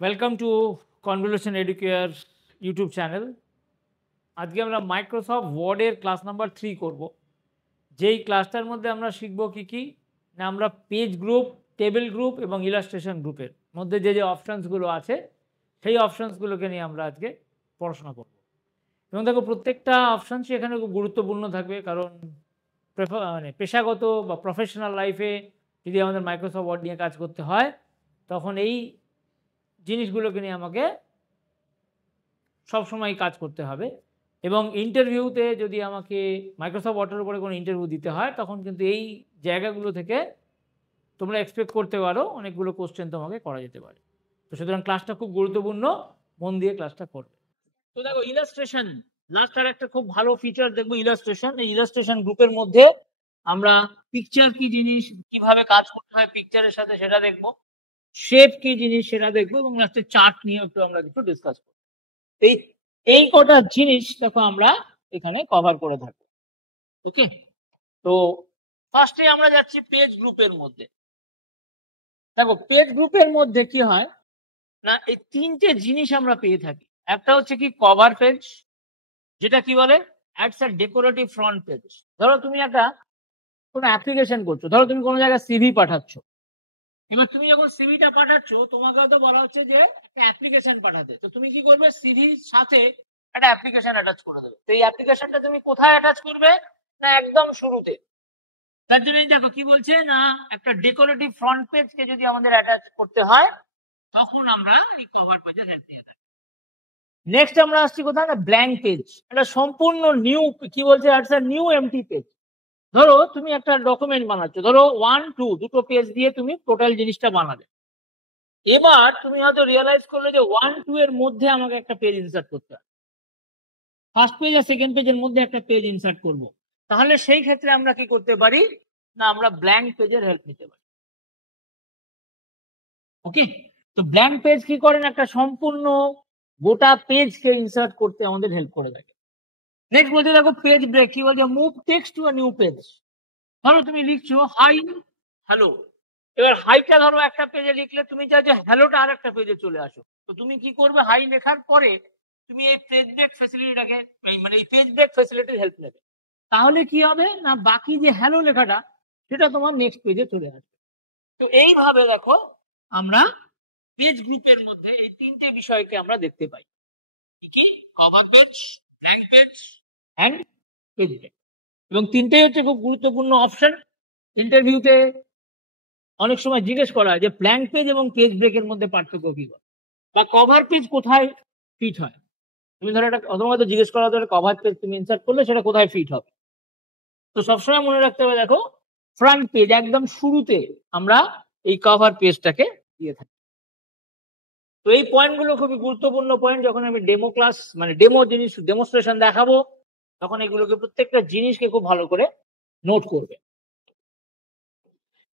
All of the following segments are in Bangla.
Welcome to convolution educare YouTube channel. আজকে আমরা মাইক্রোসফট ওয়ার্ডের ক্লাস নাম্বার 3 করব। যেই ক্লাসটার মধ্যে আমরা শিখব কি না, আমরা পেজ গ্রুপ, টেবিল গ্রুপ এবং ইলাস্ট্রেশন গ্রুপের মধ্যে যে অপশানসগুলো আছে সেই অপশানসগুলোকে নিয়ে আমরা আজকে পড়াশোনা করব। এবং দেখো, প্রত্যেকটা অপশানসই এখানে খুব গুরুত্বপূর্ণ থাকবে, কারণ পেশাগত বা প্রফেশনাল লাইফে যদি আমাদের মাইক্রোসফট ওয়ার্ড নিয়ে কাজ করতে হয়, তখন এই জিনিসগুলোকে নিয়ে আমাকে সবসময় কাজ করতে হবে। এবং ইন্টারভিউতে যদি আমাকে মাইক্রোসফট ওয়ার্ডের উপরে কোনো ইন্টারভিউ দিতে হয়, তখন কিন্তু এই জায়গাগুলো থেকে তোমরা এক্সপেক্ট করতে পারো অনেকগুলো কোশ্চেন তোমাকে করা যেতে পারে। তো সুতরাং ক্লাসটা খুব গুরুত্বপূর্ণ, মন দিয়ে ক্লাসটা করবে। তো দেখো, ইলাস্ট্রেশন লাস্টার একটা খুব ভালো ফিচার দেখবো ইলাস্ট্রেশন। এই ইলাস্ট্রেশন গ্রুপের মধ্যে আমরা পিকচার কি জিনিস, কিভাবে কাজ করতে হয় পিকচারের সাথে সেটা দেখবো, শেপ কি জিনিস সেটা দেখবো, এবং লাস্টে চার্ট নিয়ে একটু আমরা কিছু ডিসকাস করবো। এই কটা জিনিস দেখো আমরা এখানে কভার করে থাকবো। ওকে, তো ফার্স্টে আমরা যাচ্ছি পেজ গ্রুপের মধ্যে। দেখো, পেজ গ্রুপের মধ্যে কি হয় না, এই তিনটে জিনিস আমরা পেয়ে থাকি। একটা হচ্ছে কি কভার পেজ, যেটা কি বলে অ্যাডস আ ডেকোরেটিভ ফ্রন্ট পেজ। ধরো তুমি একটা কোনো অ্যাপ্লিকেশন করছো, ধরো তুমি কোনো জায়গায় সিভি পাঠাচ্ছ। এবার তুমি যখন সিভিটা পাঠাচ্ছ, তোমাকে হয়তো বলা হচ্ছে যে একটা অ্যাপ্লিকেশন পাঠাতে। তো তুমি কি করবে, সিভির সাথে একটা অ্যাপ্লিকেশন অ্যাটাচ করে দেবে। তো এই অ্যাপ্লিকেশনটা তুমি কোথায় অ্যাটাচ করবে না, একদম শুরুতে। তার জন্য দেখো কি বলছে না, একটা ডেকোরেটিভ ফ্রন্ট পেজকে যদি আমাদের অ্যাটাচ করতে হয়, তখন আমরা এই কভার পেজে হেল্প নিয়ে থাকি। নেক্সট আমরা আসছি কোথায় না, ব্ল্যাঙ্ক পেজ। এটা সম্পূর্ণ নিউ, কি বলছে, একটা নিউ এমটি পেজ। ধরো তুমি একটা ডকুমেন্ট বানাচ্ছ, ধরো 1, 2 দুটো পেজ দিয়ে তুমি টোটাল জিনিসটা বানাবে। এবার তুমি হয়তো রিয়েলাইজ করলে যে 1, 2 এর মধ্যে আমাকে একটা পেজ ইনসার্ট করতে হবে, ফার্স্ট পেজ আর সেকেন্ড পেজের মধ্যে একটা পেজ ইনসার্ট করব। তাহলে সেই ক্ষেত্রে আমরা কি করতে পারি না, আমরা ব্ল্যাঙ্ক পেজের হেল্প নিতে পারি। ওকে, তো ব্ল্যাঙ্ক পেজ কি করেন, একটা সম্পূর্ণ গোটা পেজকে ইনসার্ট করতে আমাদের হেল্প করে থাকে। নেক্সট বলতে দেখো পেজ ব্রেক, কি বলছে, move text to a new page. ধরো তুমি লিখছো হাই, হ্যালো। এবার হাইটা ধরো একটা পেজে লিখলে, তুমি চাই যে হ্যালোটা আর একটা পেজে চলে আসো। তো তুমি কি করবে, হাই লেখার পরে তুমি এই পেজ ব্রেক ফ্যাসিলিটিটাকে, মানে এই পেজ ব্রেক ফ্যাসিলিটির হেল্প নেবে। তাহলে কি হবে না, বাকি যে হ্যালো লেখাটা সেটা তোমার নেক্সট পেজে চলে আসবে। তো এইভাবে দেখো আমরা পেজ গ্রুপের মধ্যে এই তিনটে বিষয়কে আমরা দেখতে পাই, কি cover page, blank page end page break. এবং তিনটেই হচ্ছে খুব গুরুত্বপূর্ণ অপশন। ইন্টারভিউতে অনেক সময় জিজ্ঞেস করা হয় যে ব্ল্যাঙ্ক পেজ এবং পেজ ব্রেকের মধ্যে পার্থক্য কি, বা কভার পেজ কোথায় ফিট হয়। তুমি ধরো একটা অথবা জিজ্ঞেস করা হতো কভার পেজ তুমি ইনসার্ট করলে সেটা কোথায় ফিট হবে। তো সবসময় মনে রাখতে হবে, দেখো ফ্রন্ট পেজ একদম শুরুতে আমরা এই কভার পেজটাকে দিয়ে থাকি। তো এই পয়েন্টগুলো খুবই গুরুত্বপূর্ণ পয়েন্ট। যখন আমি ডেমো ক্লাস, মানে ডেমো জিনিস ডেমোস্ট্রেশন দেখাবো, তখন এগুলোকে প্রত্যেকটা জিনিসকে খুব ভালো করে নোট করবে।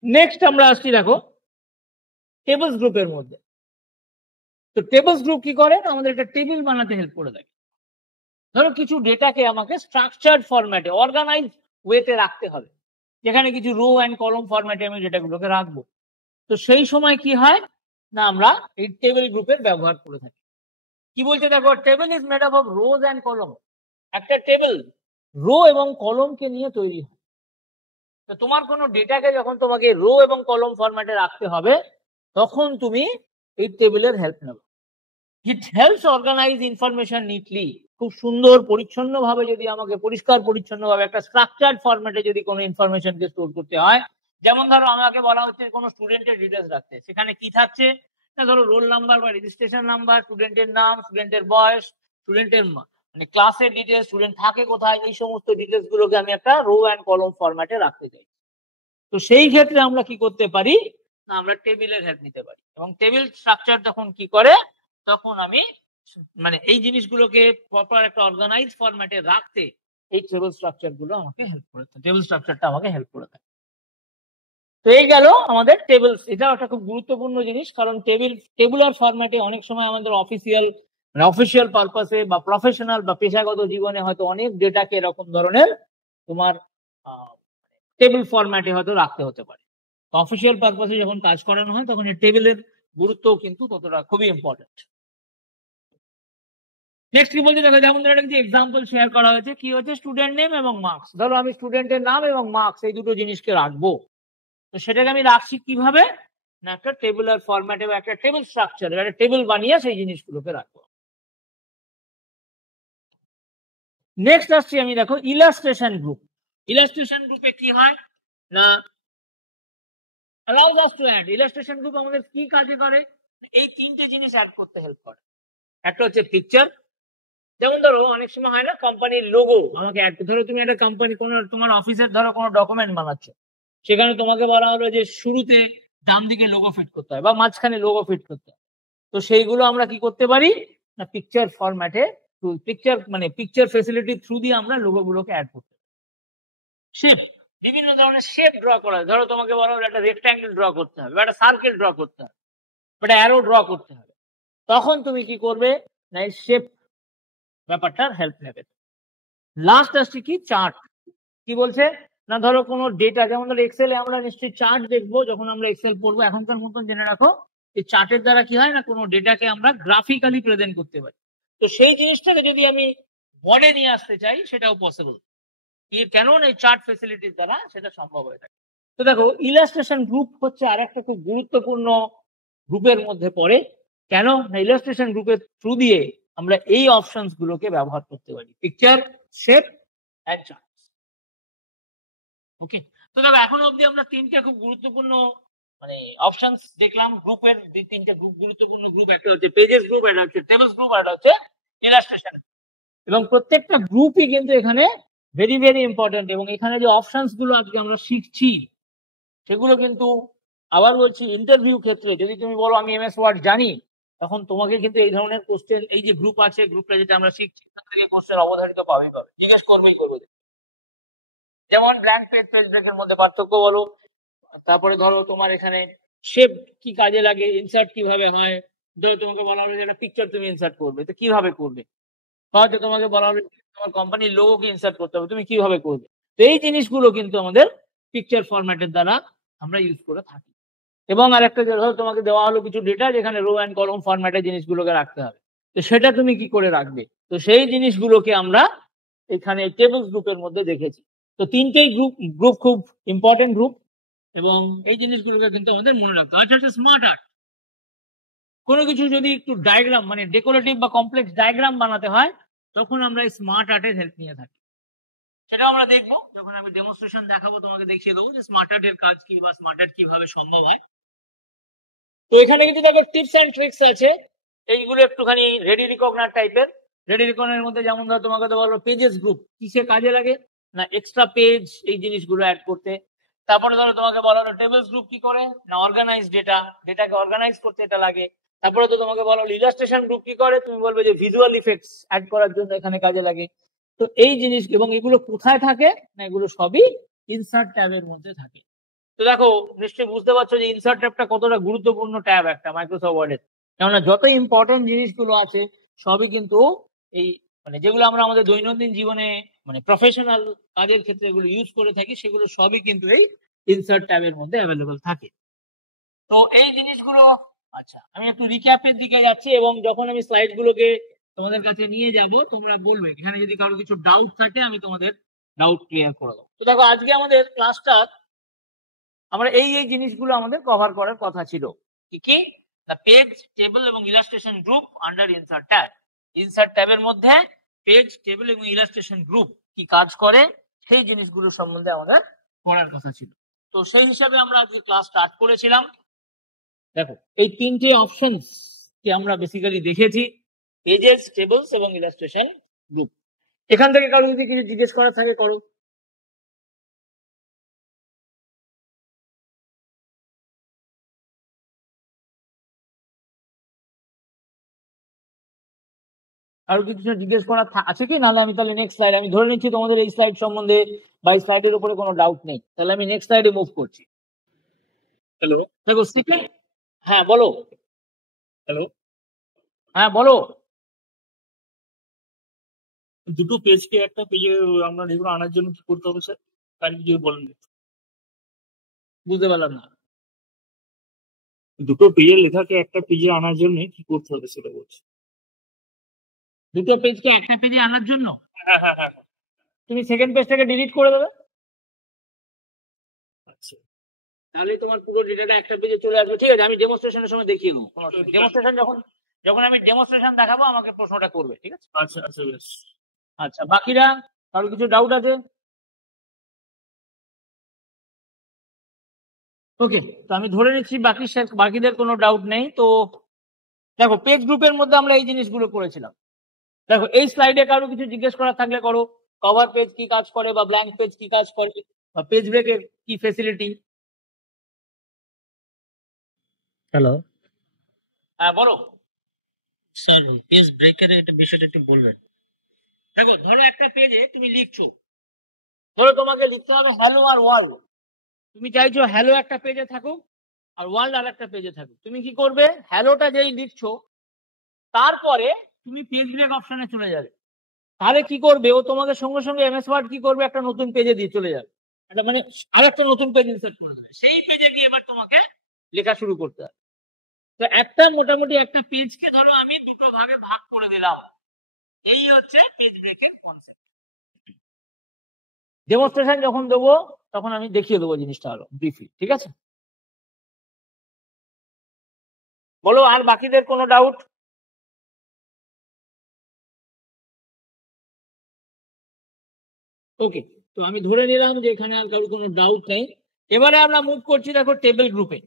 নেক্সট আমরা আসছি দেখো টেবলস গ্রুপের মধ্যে। তো টেবলস গ্রুপ কি করে, আমাদের একটা টেবিল বানাতে হেল্প করে দেয়। ধরো কিছু ডেটাকে আমাকে স্ট্রাকচার্ড ফরম্যাটে, অর্গানাইজ ওয়েতে রাখতে হবে, যেখানে কিছু রো অ্যান্ড কলম ফরম্যাটে আমি ডেটাগুলোকে রাখবো। তো সেই সময় কি হয় না, আমরা এই টেবিল গ্রুপের ব্যবহার করে থাকি। কি বলছে দেখো, table is made up of rose and কলম। একটা টেবিল রো এবং কলমকে নিয়ে তৈরি হয়। তো তোমার কোনো ডেটাকে যখন তোমাকে রো এবং কলম ফরম্যাটে রাখতে হবে, তখন তুমি এই টেবিলের হেল্প নেবে। It helps organise information neatly. খুব সুন্দর পরিচ্ছন্ন ভাবে যদি আমাকে পরিষ্কার পরিচ্ছন্ন ভাবে একটা স্ট্রাকচার্ড ফরম্যাটে যদি কোনো ইনফরমেশনকে স্টোর করতে হয়, যেমন ধরো আমাকে বলা হচ্ছে কোনো স্টুডেন্টের ডিটেলস রাখতে, সেখানে কি থাকছে না, ধরো রোল নাম্বার বা রেজিস্ট্রেশন নাম্বার, স্টুডেন্টের নাম, স্টুডেন্টের বয়স, স্টুডেন্টের মানে ক্লাসের ডিটেলস, স্টুডেন্ট থাকে কোথায়, এই সমস্ত ডিটেলস গুলোকে আমি একটা রো অ্যান্ড কলম ফরম্যাটে রাখতে চাই। তো সেই ক্ষেত্রে আমরা কি করতে পারি না, আমরা টেবিলের হেল্প নিতে পারি। এবং টেবিল স্ট্রাকচার তখন কি করে, তখন আমি মানে এই জিনিসগুলোকে প্রপার একটা অর্গানাইজ ফরম্যাটে রাখতে এই টেবিল স্ট্রাকচার গুলো আমাকে হেল্প করে, টেবিল স্ট্রাকচারটা আমাকে হেল্প করে দেয়। তো এই গেল আমাদের টেবিলস। এটা একটা খুব গুরুত্বপূর্ণ জিনিস, কারণ টেবুলার ফরম্যাটে অনেক সময় আমাদের অফিসিয়াল পারপাসে বা প্রফেশনাল বা পেশাগত জীবনে হয়তো অনেক ডেটাকে এরকম ধরনের তোমার টেবিল ফরম্যাটে হয়তো রাখতে হতে পারে। অফিসিয়াল পারপাসে যখন কাজ করানো হয়, তখন এই টেবিলের গুরুত্বও কিন্তু ততটা খুবই ইম্পর্টেন্ট। নেক্সট কি বলছে দেখো, যেমন ধরো একটা এক্সাম্পল শেয়ার করা হয়েছে, কি হচ্ছে স্টুডেন্ট নেম এবং মার্কস। ধরো আমি স্টুডেন্টের নাম এবং মার্কস এই দুটো জিনিসকে রাখবো, তো সেটাকে আমি রাখছি কিভাবে না একটা টেবুলার ফরম্যাটে বা একটা টেবিল স্ট্রাকচার, একটা টেবিল বানিয়ে সেই জিনিসগুলোকে রাখবো। নেক্সট আসছি আমি, দেখো ইলাস্ট্রেশন গ্রুপ। ইলাস্ট্রেশন গ্রুপে কি হয় না allows us to add, illustration group আমাদের কি কাজে করে, এই তিনটে জিনিস অ্যাড করতে হেল্প করে। একটা হচ্ছে পিকচার, যেমন ধরো অনেক সময় হয় না কোম্পানির লোগো আমাকে অ্যাড, ধরো তুমি একটা কোম্পানি কোনো তোমার অফিসের ধরো কোনো ডকুমেন্ট বানাচ্ছ, সেখানে তোমাকে বলা হলো যে শুরুতে ডান দিকে লোগো ফিট করতে হয় বা মাঝখানে লোগো ফিট করতে হয়, তো সেইগুলো আমরা কি করতে পারি না পিকচার ফরম্যাটে, পিকচার মানে পিকচার ফেসিলিটি থ্রু দিয়ে আমরা লোগো গুলোকে অ্যাড করতে পারি। শেপ, বিভিন্ন ধরনের শেপ ড্র করা হয়, ধরো তোমাকে বলা হলো একটা রেক্ট্যাঙ্গেল ড্র করতে হবে, একটা সার্কেল ড্র করতে হবে, একটা অ্যারো ড্র করতে হবে, তখন তুমি কি করবে না এই শেপ ব্যাপারটার হেল্প নেবে। লাস্ট আসছে কি চার্ট, কি বলছে না ধরো কোনো ডেটা, যেমন ধরো এক্সেলে আমরা নিশ্চয়ই চার্ট দেখবো যখন আমরা এক্সেল পড়বো, এখনকার মতন জেনে রাখো এই চার্টের দ্বারা কি হয় না কোনো ডেটাকে আমরা গ্রাফিক্যালি প্রেজেন্ট করতে পারি, তো সেই জিনিসটাকে যদি আমি বোর্ডে নিয়ে আসতে চাই সেটাও পসিবল, কেন এই চার্ট ফেসিলিটির দ্বারা সেটা সম্ভব হয়ে থাকে। তো দেখো ইলাস্ট্রেশন গ্রুপ হচ্ছে আর একটা খুব গুরুত্বপূর্ণ গ্রুপের মধ্যে পড়ে, কেন না ইলাস্ট্রেশন গ্রুপের থ্রু দিয়ে আমরা এই অপশনস গুলোকে ব্যবহার করতে পারি, পিকচার, শেপ এন্ড চার্ট। ওকে, তো দেখো এখন অবধি আমরা তিনটা খুব গুরুত্বপূর্ণ মানে অপশনস দেখলাম গ্রুপের, তিনটা গ্রুপ গুরুত্বপূর্ণ গ্রুপ, একটা হচ্ছে পেজেস গ্রুপ, একটা হচ্ছে টেবলস গ্রুপ, আর একটা হচ্ছে ইলাস্ট্রেশন, এবং প্রত্যেকটা গ্রুপই কিন্তু এখানে ভেরি ভেরি ইম্পর্টেন্ট, এবং এখানে যে অপশনস গুলো আজকে আমরা শিখছি সেগুলো কিন্তু আবার বলছি ইন্টারভিউ ক্ষেত্রে যদি তুমি বলো আমি এমএস ওয়ার্ড জানি, তখন তোমাকে কিন্তু এই ধরনের কোশ্চেন, এই যে গ্রুপ আছে গ্রুপটা যেটা আমরা শিখছি তার থেকে কোশ্চেন অবধারিত পাবে, জিজ্ঞেস করবেই করবে। যেমন ব্ল্যাঙ্ক পেজ, পেজ ব্রেকের মধ্যে পার্থক্য বলো, তারপরে ধরো তোমার এখানে শেপ কি কাজে লাগে, ইনসার্ট কিভাবে হয়, ধরো তোমাকে বলা হলো যে একটা পিকচার তুমি ইনসার্ট করবে, তো কিভাবে করবে, হয়তো তোমাকে বলা হলো তোমার কোম্পানির লোগোকে ইনসার্ট করতে হবে, তুমি কিভাবে করবে, তো এই জিনিসগুলো কিন্তু আমাদের পিকচার ফরম্যাটের দ্বারা আমরা ইউজ করে থাকি। এবং আর একটা ধরো তোমাকে দেওয়া হলো কিছু ডেটা যেখানে রো অ্যান্ড কলম ফরম্যাটে জিনিসগুলোকে রাখতে হবে, তো সেটা তুমি কি করে রাখবে, তো সেই জিনিসগুলোকে আমরা এখানে টেবলস গ্রুপের মধ্যে দেখেছি। তো তিনটেই গ্রুপ খুব ইম্পর্টেন্ট গ্রুপ, এবং এই জিনিসগুলোকে কিন্তু আমাদের মনে রাখতে হবে। আচ্ছা, স্মার্ট আর্ট, কোনো কিছু যদি একটু ডায়াগ্রাম মানে ডেকোরেটিভ বা কমপ্লেক্স ডায়াগ্রাম বানাতে হয়, তখন আমরা এই স্মার্ট আর্টের হেল্প নিয়ে থাকি, সেটাও আমরা দেখবো যখন আমি ডেমনস্ট্রেশন দেখাবো, তোমাকে দেখিয়ে দেবো যে স্মার্ট আর্টের কাজ কি বা স্মার্ট আর্ট কিভাবে সম্ভব হয়। তো এখানে কিন্তু দেখো টিপস এন্ড ট্রিক্স আছে, এইগুলো একটুখানি রেডি রিকগনার টাইপের। রেডি রিকগনার মধ্যে যেমন ধরো তোমাকে তো বলবো পেজেস গ্রুপ কিসে কাজে লাগে না এক্সট্রা পেজ এই জিনিসগুলো অ্যাড করতে, তারপরে ধরো তোমাকে বলা হলো টেবলস গ্রুপ কি করে না অর্গানাইজ ডেটাকে অর্গানাইজ করতে এটা লাগে, তারপরে তো তোমাকে বলা হলো ইলাস্ট্রেশন গ্রুপ কি করে, তুমি বলবে যে ভিজুয়াল ইফেক্টস অ্যাড করার জন্য এখানে কাজে লাগে। তো এই জিনিস, এবং এগুলো কোথায় থাকে না এগুলো সবই ইনসার্ট ট্যাবের মধ্যে থাকে। তো দেখো নিশ্চয়ই বুঝতে পারছো যে ইনসার্ট ট্যাবটা কতটা গুরুত্বপূর্ণ ট্যাব একটা মাইক্রোসফট ওয়ার্ডের, কেননা যত ইম্পর্টেন্ট জিনিসগুলো আছে সবই কিন্তু এই মানে যেগুলো আমরা আমাদের দৈনন্দিন জীবনে মানে প্রফেশনাল কাজের ক্ষেত্রে এগুলো ইউজ করে থাকি, সেগুলো সবই কিন্তু এই ইনসার্ট ট্যাবের মধ্যে অ্যাভেলেবল থাকে। তো এই জিনিসগুলো, আচ্ছা আমি একটু রিক্যাপের দিকে যাচ্ছি, এবং যখন আমি স্লাইড গুলোকে তোমাদের কাছে নিয়ে যাব তোমরা বলবে, এখানে যদি কারো কিছু ডাউট থাকে আমি তোমাদের ডাউট ক্লিয়ার করে দেবো। তো দেখো আজকে আমাদের ক্লাসটা আমরা এই এই জিনিসগুলো আমাদের কভার করার কথা ছিল, কি কি দ্য পেজ, টেবল এবং illustration group under insert tab. Insert ট্যাবের মধ্যে পেজ, টেবল এবং ইলাস্ট্রেশন গ্রুপ কি কাজ করে সেই জিনিসগুলো সম্বন্ধে আমাদের পড়ার কথা ছিল। তো সেই হিসাবে আমরা আজকে ক্লাস স্টার্ট করেছিলাম। দেখো এই তিনটে অপশনস কি আমরা বেসিক্যালি দেখেছি, পেজেস, টেবলস এবং ইলাস্ট্রেশন গ্রুপ। এখান থেকে কারো যদি কিছু জিজ্ঞেস করার থাকে করো। আর কিছু জিজ্ঞেস করার আছে কি, নাহলে আমি তাহলে নেক্সট স্লাইড, আমি ধরে নিচ্ছি তোমাদের এই স্লাইড সম্বন্ধে বা এই স্লাইডের উপরে কোনো ডাউট নেই, তাহলে আমি নেক্সট স্লাইডে মুভ করছি। হ্যালো, দেখো সেকেন্ড, হ্যাঁ বলো, হ্যালো, হ্যাঁ বলো। দুটো পেজকে একটা পেজে আমরা এগুলো আনার জন্য কি করতে হবে স্যার, তার যদি বলেন। বুঝতে পারলাম না। দুটো পেজের লেখাকে একটা পেজে আনার জন্য কি করতে হবে সেটা বলছি। দুটো পেজকে একটা পেজে আনার জন্য হ্যাঁ হ্যাঁ হ্যাঁ। তুমি সেকেন্ড পেজটাকে ডিলিট করে দেবে, আচ্ছা তাহলে তোমার পুরো ডেটাটা একটা পেজে চলে আসবে। ঠিক আছে, আমি ডেমনস্ট্রেশনের সময় দেখিয়ে দেবো। ডেমনস্ট্রেশন যখন যখন আমি ডেমনস্ট্রেশন দেখাবো আমাকে প্রশ্নটা করবে, ঠিক আছে? আচ্ছা আচ্ছা বেশ। আচ্ছা, বাকিরা কারো কিছু ডাউট আছে? ওকে, তো আমি ধরে নিচ্ছি বাকিদের কোনো ডাউট নেই। তো দেখো, পেজ গ্রুপের মধ্যে আমরা এই জিনিসগুলো করেছিলাম। দেখো, এই স্লাইডে কারো কিছু জিজ্ঞেস করার থাকলে করো। কভার পেজ কি কাজ করে, বা ব্ল্যাঙ্ক পেজ কি কাজ করে, বা পেজ ব্রেকের কি ফেসিলিটি। হ্যালো হ্যাঁ বলো। স্যার, পেজ ব্রেকের এটা বিষয়টা একটু বলবেন। দেখো, ধরো একটা পেজে তুমি লিখছো, ধরো তোমাকে লিখতে হবে হ্যালো আর ওয়ার্ল্ড। তুমি চাইছো হ্যালো একটা পেজে থাকুক আর ওয়ার্ল্ড আর একটা পেজে থাকুক। তুমি কি করবে, হ্যালোটা যেই লিখছো তারপরে তুমি পেজ ব্রেক অপশনে চলে যাবে। তাহলে কি করবে, ও তোমাকে সঙ্গে সঙ্গে এমএস ওয়ার্ড কি করবে, একটা নতুন পেজে দিয়ে চলে যাবে। এটা মানে আর একটা নতুন পেজ ইনসার্ট করে দেবে, সেই পেজে গিয়ে এবার তোমাকে লেখা শুরু করতে হবে। তো মোটামুটি একটা পেজকে ধরো আমি দুটো ভাগে ভাগ করে দিলাম। এই হচ্ছে পেজ ব্রেকের কনসেপ্ট। ডেমনস্ট্রেশন যখন দেবো তখন আমি দেখিয়ে দেবো জিনিসটা হলো ব্রিফলি, ঠিক আছে? বলো, আর বাকিদের কোনো ডাউট? ওকে, তো আমি ধরে নিলাম যে এখানে আর কারো কোনো ডাউট নেই। এবারে আমরা মুভ করছি, দেখো, টেবিল গ্রুপে।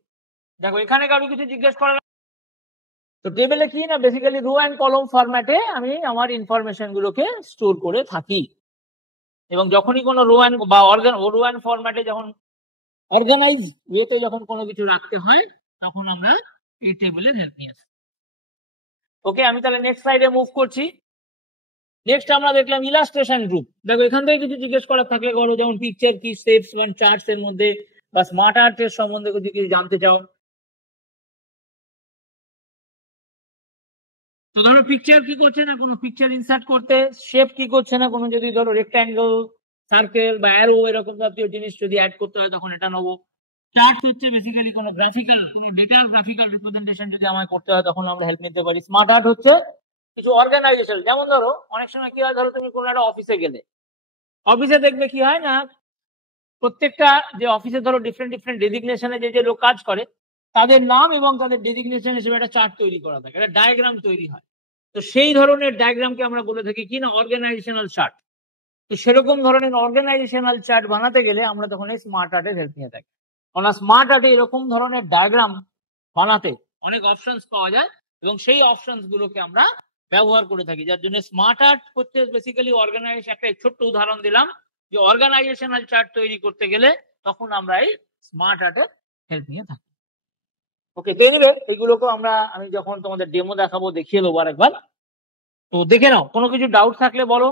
দেখো, এখানে কারো কিছু জিজ্ঞেস করা। তো টেবিলে কি না, বেসিক্যালি রো অ্যান্ড কলম ফরম্যাটে আমি আমার ইনফরমেশন গুলোকে স্টোর করে থাকি। এবং যখনই কোনো রো অ্যান্ড ফরম্যাটে যখন অর্গানাইজ ওয়েতে যখন কোনো কিছু রাখতে হয় তখন আমরা এই টেবিলের হেল্প নিয়ে আসি। ওকে, আমি তাহলে নেক্সট স্লাইডে মুভ করছি। নেক্সট আমরা দেখলাম ইলাস্ট্রেশন গ্রুপ। দেখো, এখান থেকে কিছু জিজ্ঞেস করার থাকলে করো, যেমন পিকচার কি, স্টেপস বা চার্টস এর মধ্যে, বা স্মার্ট আর্ট এর সম্বন্ধে যদি কিছু জানতে চাও। তো ধরো, পিকচার কি করছে না, কোনো পিকচার ইনসার্ট করতে, শেপ কি করছে না, কোনো যদি ধরো রেক্ট্যাঙ্গেল, সার্কেল বা অ্যারো এরকম জাতীয় জিনিস যদি অ্যাড করতে হয় তখন এটা নেবো। চার্ট হচ্ছে বেসিক্যালি কোনো গ্রাফিক্যাল, বেটার গ্রাফিক্যাল রিপ্রেজেন্টেশন যদি আমায় করতে হয় তখন আমরা হেল্প নিতে পারি। স্মার্ট আর্ট হচ্ছে কিছু অর্গানাইজেশন, যেমন ধরো অনেক সময় কি হয়, ধরো তুমি কোনো একটা অফিসে গেলে, অফিসে দেখবে কি হয় না, প্রত্যেকটা যে অফিসে ধরো ডিফারেন্ট ডিফারেন্ট ডেজিগনেশনে যে লোক কাজ করে তাদের নাম এবং তাদের ডেজিগনেশন হিসেবে একটা চার্ট তৈরি করা থাকে, একটা ডায়াগ্রাম তৈরি হয়। তো সেই ধরনের ডায়াগ্রামকে আমরা বলে থাকি কি না, অর্গানাইজেশনাল চার্ট। তো সেরকম ধরনের অর্গানাইজেশনাল চার্ট বানাতে গেলে আমরা তখন এই স্মার্ট আর্টের হেল্প নিয়ে থাকি। কারণ স্মার্ট আর্টে এরকম ধরনের ডায়াগ্রাম বানাতে অনেক অপশনস পাওয়া যায় এবং সেই অপশনস গুলোকে আমরা ব্যবহার করে থাকি, যার জন্য স্মার্ট আর্ট হচ্ছে বেসিক্যালি অর্গানাইজেশন। একটা ছোট্ট উদাহরণ দিলাম যে অর্গানাইজেশনাল চার্ট তৈরি করতে গেলে তখন আমরা এই স্মার্ট আর্টের হেল্প নিয়ে থাকি। ওকে, দেখবে এইগুলোকে আমি যখন তোমাদের ডেমো দেখাবো দেখিয়ে দেবো আরেকবার। তো দেখে নাও, কোনো কিছু ডাউট থাকলে বলো।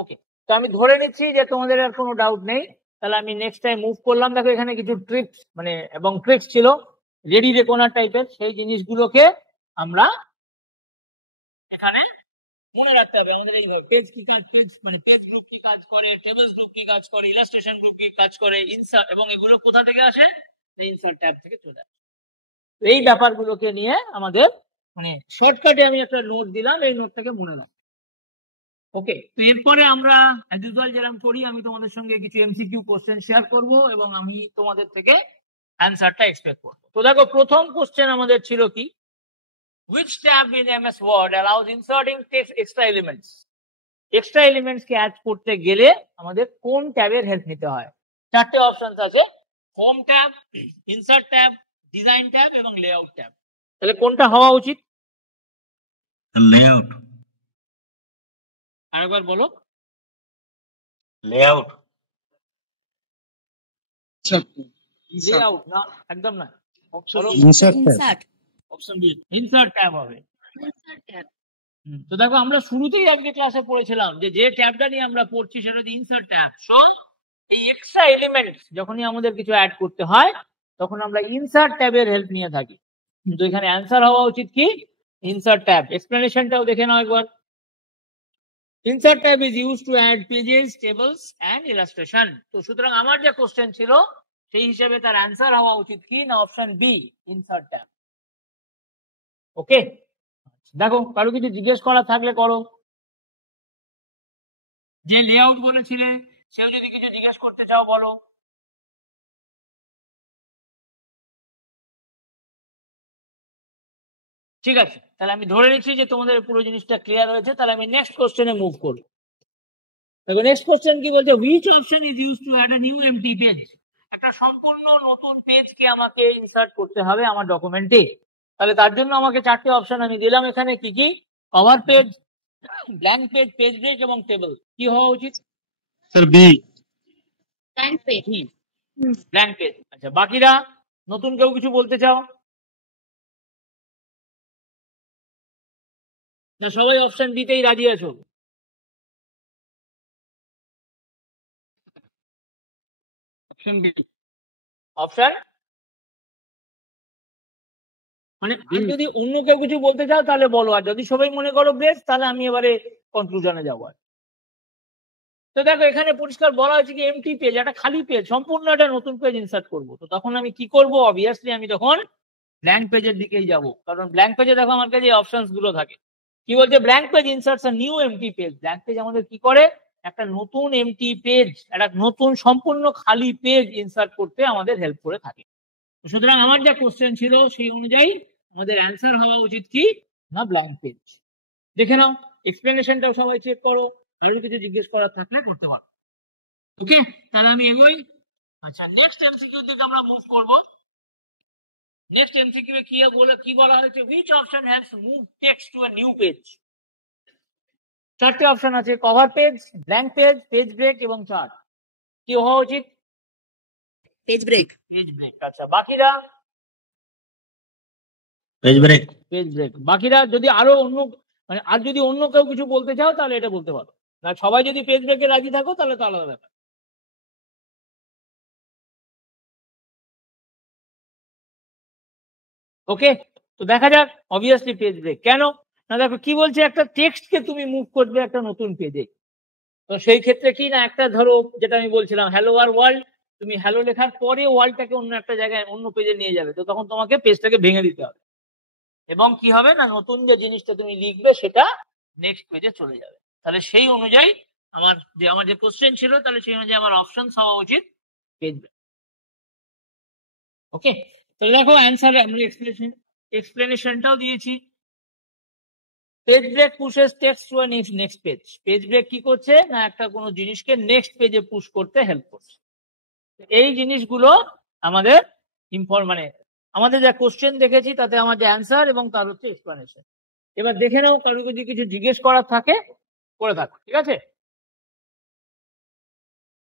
ওকে, তো আমি ধরে নিচ্ছি যে তোমাদের আর কোনো ডাউট নেই। তাহলে আমি নেক্সট টাইম মুভ করলাম। দেখো, এখানে কিছু ট্রিপস এবং ট্রিক্স ছিল রেডি রেকনার টাইপের, সেই জিনিসগুলোকে আমরা এখানে মনে রাখতে হবে। আমাদের এইভাবে পেজ কি কাজ, পেজ গ্রুপ কি কাজ করে, টেবিলস গ্রুপ কি কাজ করে, ইলাস্ট্রেশন গ্রুপ কি কাজ করে, ইনসার্ট, এবং এগুলো কোথা থেকে আসে, ইনসার্ট ট্যাব থেকে চলে আসে। এই ব্যাপারগুলোকে নিয়ে আমাদের শর্টকাটে আমি একটা নোট দিলাম, এই নোটটাকে মনে রাখো। ওকে, তো এরপরে আমরা অ্যাজ ইউজুয়াল যেরকম করি, আমি তোমাদের সঙ্গে কিছু এমসিকিউ কোশ্চেন শেয়ার করব এবং আমি তোমাদের থেকে অ্যান্সারটা এক্সপেক্ট করব। তো দেখো, প্রথম কোশ্চেন আমাদের ছিল কি, which tab in MS Word allows inserting text extra elements? Extra elements কে অ্যাড করতে গেলে আমাদের কোন ট্যাবের হেল্প নিতে হয়? চারটে অপশনস আছে, home tab, insert tab, design tab এবং লেআউট ট্যাব। তাহলে কোনটা হওয়া উচিত? লেআউট। আরেকবার বলো। লেআউট। লেআউট না, একদম না। অপশন বি, ইনসার্ট ট্যাব হবে। তো দেখো, আমরা শুরুতেই আজকে ক্লাসে পড়েছিলাম যে ট্যাবটা নিয়ে আমরা পড়ছি সেটা হচ্ছে ইনসার্ট ট্যাব। সো এই এক্সট্রা এলিমেন্ট যখনই আমাদের কিছু অ্যাড করতে হয় তখন আমরা ইনসার্ট ট্যাবের হেল্প নিয়ে থাকি। কিন্তু এখানে অ্যান্সার হওয়া উচিত কি, ইনসার্ট ট্যাব। এক্সপ্লেনেশনটাও দেখে নাও একবার। Insert tab is use to add pages, tables and illustration. তো সুতরাং আমার যে কোশ্চেন ছিল সেই হিসাবে তার অ্যান্সার হওয়া উচিত কি না অপশন বি, ইনসার্ট ট্যাব। ওকে, দেখো কারো কিছু জিজ্ঞেস করা থাকলে করো। যে লেআউট বলেছিলে সেও যদি কিছু জিজ্ঞেস করতে চাও বলো। ঠিক আছে, তাহলে আমি ধরে নিচ্ছি যে তোমাদের পুরো জিনিসটা ক্লিয়ার হয়েছে। তাহলে আমি নেক্সট কোশ্চেনে মুভ করি। দেখো নেক্সট কোশ্চেন কি বলছে, which option is use to add a new empty page. একটা সম্পূর্ণ নতুন পেজকে আমাকে ইনসার্ট করতে হবে আমার ডকুমেন্টে। তাহলে তার জন্য আমাকে চারটে অপশন আমি দিলাম এখানে, কি কি? Cover page, blank page, page break এবং টেবল। কি হওয়া উচিত? Sir B. Blank page. Blank page. আচ্ছা, বাকিরা নতুন কেউ কিছু বলতে চাও না? সবাই অপশন দিতেই রাজি আছো? Option B. অপশন মানে আর যদি অন্য কেউ কিছু বলতে চাও তাহলে বলো, আর যদি সবাই মনে করো বেস্ট তাহলে আমি এবারে কনক্লুশনে যাবো। আর তো দেখো এখানে পরিষ্কার বলা হয়েছে কি এমটি পেজ, একটা খালি পেজ, সম্পূর্ণ একটা নতুন পেজ ইনসার্ট করবো। তো তখন আমি কি করব? অবভিয়াসলি আমি তখন ব্ল্যাঙ্ক পেজের দিকেই যাব, কারণ ব্ল্যাঙ্ক পেজে দেখো আমার কাছে অপশনস গুলো থাকে। কি বলছে? Blank page inserts a new empty page. Blank page আমাদের কি করে? একটা নতুন এমটি পেজ, একটা নতুন সম্পূর্ণ খালি পেজ ইনসার্ট করতে আমাদের হেল্প করে থাকে। সুতরাং আমার যা কোশ্চেন ছিল সেই অনুযায়ী আমাদের অ্যান্সার হওয়া উচিত কি না ব্ল্যাঙ্ক পেজ। দেখে নাও, এক্সপ্লেনেশনটাও সবাই চেক করো, আরো কিছু জিজ্ঞেস করার থাকলে করতে পারো। ওকে, তাহলে আমি এগোই। আচ্ছা, নেক্সট এমসিকিউ দিকে আমরা মুভ করব। নেক্সট এমসিকিউ এ কি বলা হয়েছে? Which option helps move text to a new page. চারটে অপশন আছে, cover page, blank page, page break এবং চার্ট। কি হওয়া উচিত? Page break. Page break. আচ্ছা, বাকিরা? Page break. Page break. বাকিরা যদি আরো অন্য মানে আর যদি অন্য কেউ কিছু বলতে চাও তাহলে এটা বলতে পারো, না সবাই যদি পেজ ব্রেকে রাজি থাকো তাহলে তো আলাদা ব্যাপার। ওকে, তো দেখা যাক। Obviously page break. কেন না, দেখো কি বলছে, একটা টেক্সটকে তুমি মুভ করবে একটা নতুন পেজে। তো সেই ক্ষেত্রে কি না, একটা ধরো যেটা আমি বলছিলাম হ্যালো আর ওয়ার্ল্ড, তুমি হ্যালো লেখার পরে ওয়ার্ল্ডটাকে অন্য একটা জায়গায় অন্য পেজে নিয়ে যাবে, তো তখন তোমাকে পেজটাকে ভেঙে দিতে হবে এবং কি হবে না, নতুন যে জিনিসটা তুমি লিখবে সেটা নেক্সট পেজে চলে যাবে। তাহলে সেই অনুযায়ী আমার যে কোশ্চেন ছিল তাহলে সেই অনুযায়ী আমার অপশন হওয়া উচিত পেজ ব্রেক। ওকে, তাহলে দেখো অ্যান্সার আমি এক্সপ্লেনেশনটাও দিয়েছি। Page break pushes text to next page. Page break কি করছে না, একটা কোনো জিনিসকে নেক্সট পেজে পুশ করতে হেল্প করছে। এই জিনিসগুলো আমাদের মানে আমাদের যা কোশ্চেন দেখেছি তাতে আমার যে অ্যান্সার এবং তার হচ্ছে এক্সপ্লেনেশন। এবার দেখে নাও, কারো যদি কিছু জিজ্ঞেস করার থাকে করে থাকো, ঠিক আছে?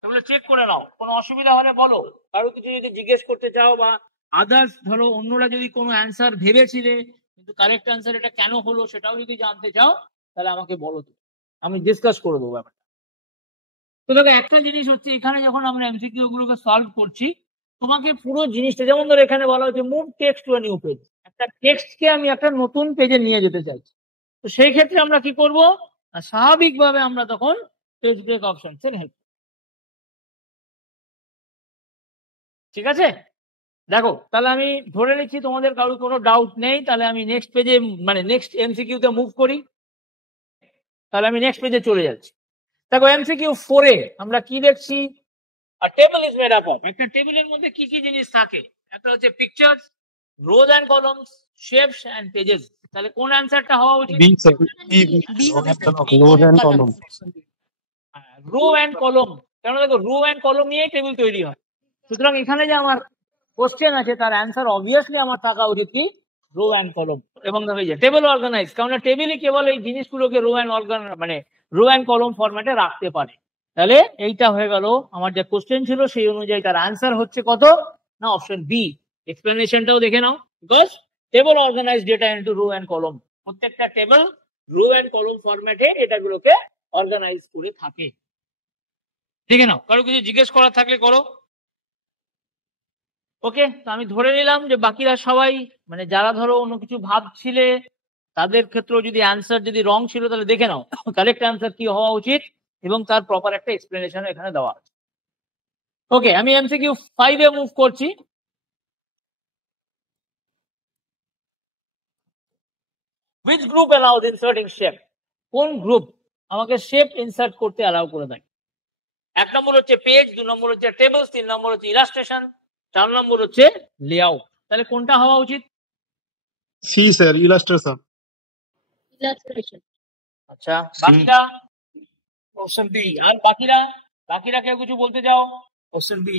তাহলে চেক করে নাও, কোনো অসুবিধা হলে বলো। কারো কিছু যদি জিজ্ঞেস করতে চাও বা আদার্স ধরো অন্যরা যদি কোনো অ্যান্সার ভেবেছিলে কিন্তু কারেক্ট অ্যান্সার এটা কেন হলো সেটাও যদি জানতে চাও তাহলে আমাকে বলো, তো আমি ডিসকাস করে দেবো ব্যাপারটা। তো দেখো একটা জিনিস হচ্ছে, এখানে যখন আমরা এমসিকিউ গুলোকে সলভ করছি তোমাকে পুরো জিনিসটা, যেমন ধরো এখানে বলা হচ্ছে move text to a new page, একটা টেক্সটকে আমি একটা নতুন পেজে নিয়ে যেতে চাইছি। তো সেই ক্ষেত্রে আমরা কি করব? স্বাভাবিকভাবে আমরা তখন পেজ ব্রেক অপশনস এর হেল্প। ঠিক আছে, দেখো তাহলে আমি ধরে নিচ্ছি তোমাদের কারোর কোনো ডাউট নেই। তাহলে আমি নেক্সট পেজে মানে নেক্সট এমসিকিউ তে মুভ করি। তাহলে আমি নেক্সট পেজে চলে যাচ্ছি। দেখো এমসিকিউ 4 এ আমরা কি দেখছি? A table is made up of, একটা টেবিলের মধ্যে কি কি জিনিস থাকে? একটা হচ্ছে pictures, rows and columns, shapes and pages. তাহলে কোন অ্যানসারটা হওয়া উচিত? B sir. বি হবে sir. Rows and column. Row and column. কারণ দেখো রো এন্ড কলম নিয়েই টেবিল তৈরি হয়। সুতরাং এখানে যে আমার কোশ্চেন আছে তার অ্যান্সার অবভিয়াসলি আমার থাকা উচিত কি রো এন্ড কলম। এবং দেখো এই যে টেবিল অর্গানাইজ, কারণ টেবিলই কেবল এই জিনিসগুলোকে রো এন্ড মানে রো এন্ড কলম ফরম্যাটে রাখতে পারে। তাহলে এইটা হয়ে গেল আমার যে কোশ্চেন ছিল সেই অনুযায়ী তার অ্যান্সার হচ্ছে কত না অপশন বি। এক্সপ্লেনেশনটাও দেখে নাও, because table organize data into row and column. প্রত্যেকটা টেবিল রো এন্ড কলম ফরম্যাটে এটাগুলোকে অর্গানাইজ করে থাকে। দেখে নাও, কারো কিছু জিজ্ঞেস করার থাকলে করো। ওকে, তো আমি ধরে নিলাম যে বাকিরা সবাই মানে যারা ধরো অন্য কিছু ভাবছিলে তাদের ক্ষেত্রেও যদি অ্যান্সার যদি রং ছিল তাহলে দেখে নাও কারেক্ট অ্যান্সার কি হওয়া উচিত এবং তার প্রপার একটা এক্সপ্লেনেশন এখানে দেওয়া আছে। ওকে, আমি এমসিকিউ 5 এ মুভ করছি। Which group allows inserting shape? কোন গ্রুপ আমাকে শেপ ইনসার্ট করতে অ্যালাউ করে দেয়? 1 নম্বর হচ্ছে পেজ, 2 নম্বর হচ্ছে টেবলস, 3 নম্বর হচ্ছে ইলাস্ট্রেশন, 4 নম্বর হচ্ছে লেআউট। তাহলে কোনটা হওয়া উচিত? C sir, illustration. Illustration. আচ্ছা, বাকিরা? Option B. আর বাকিরা কেউ কিছু বলতে চাও? Option B.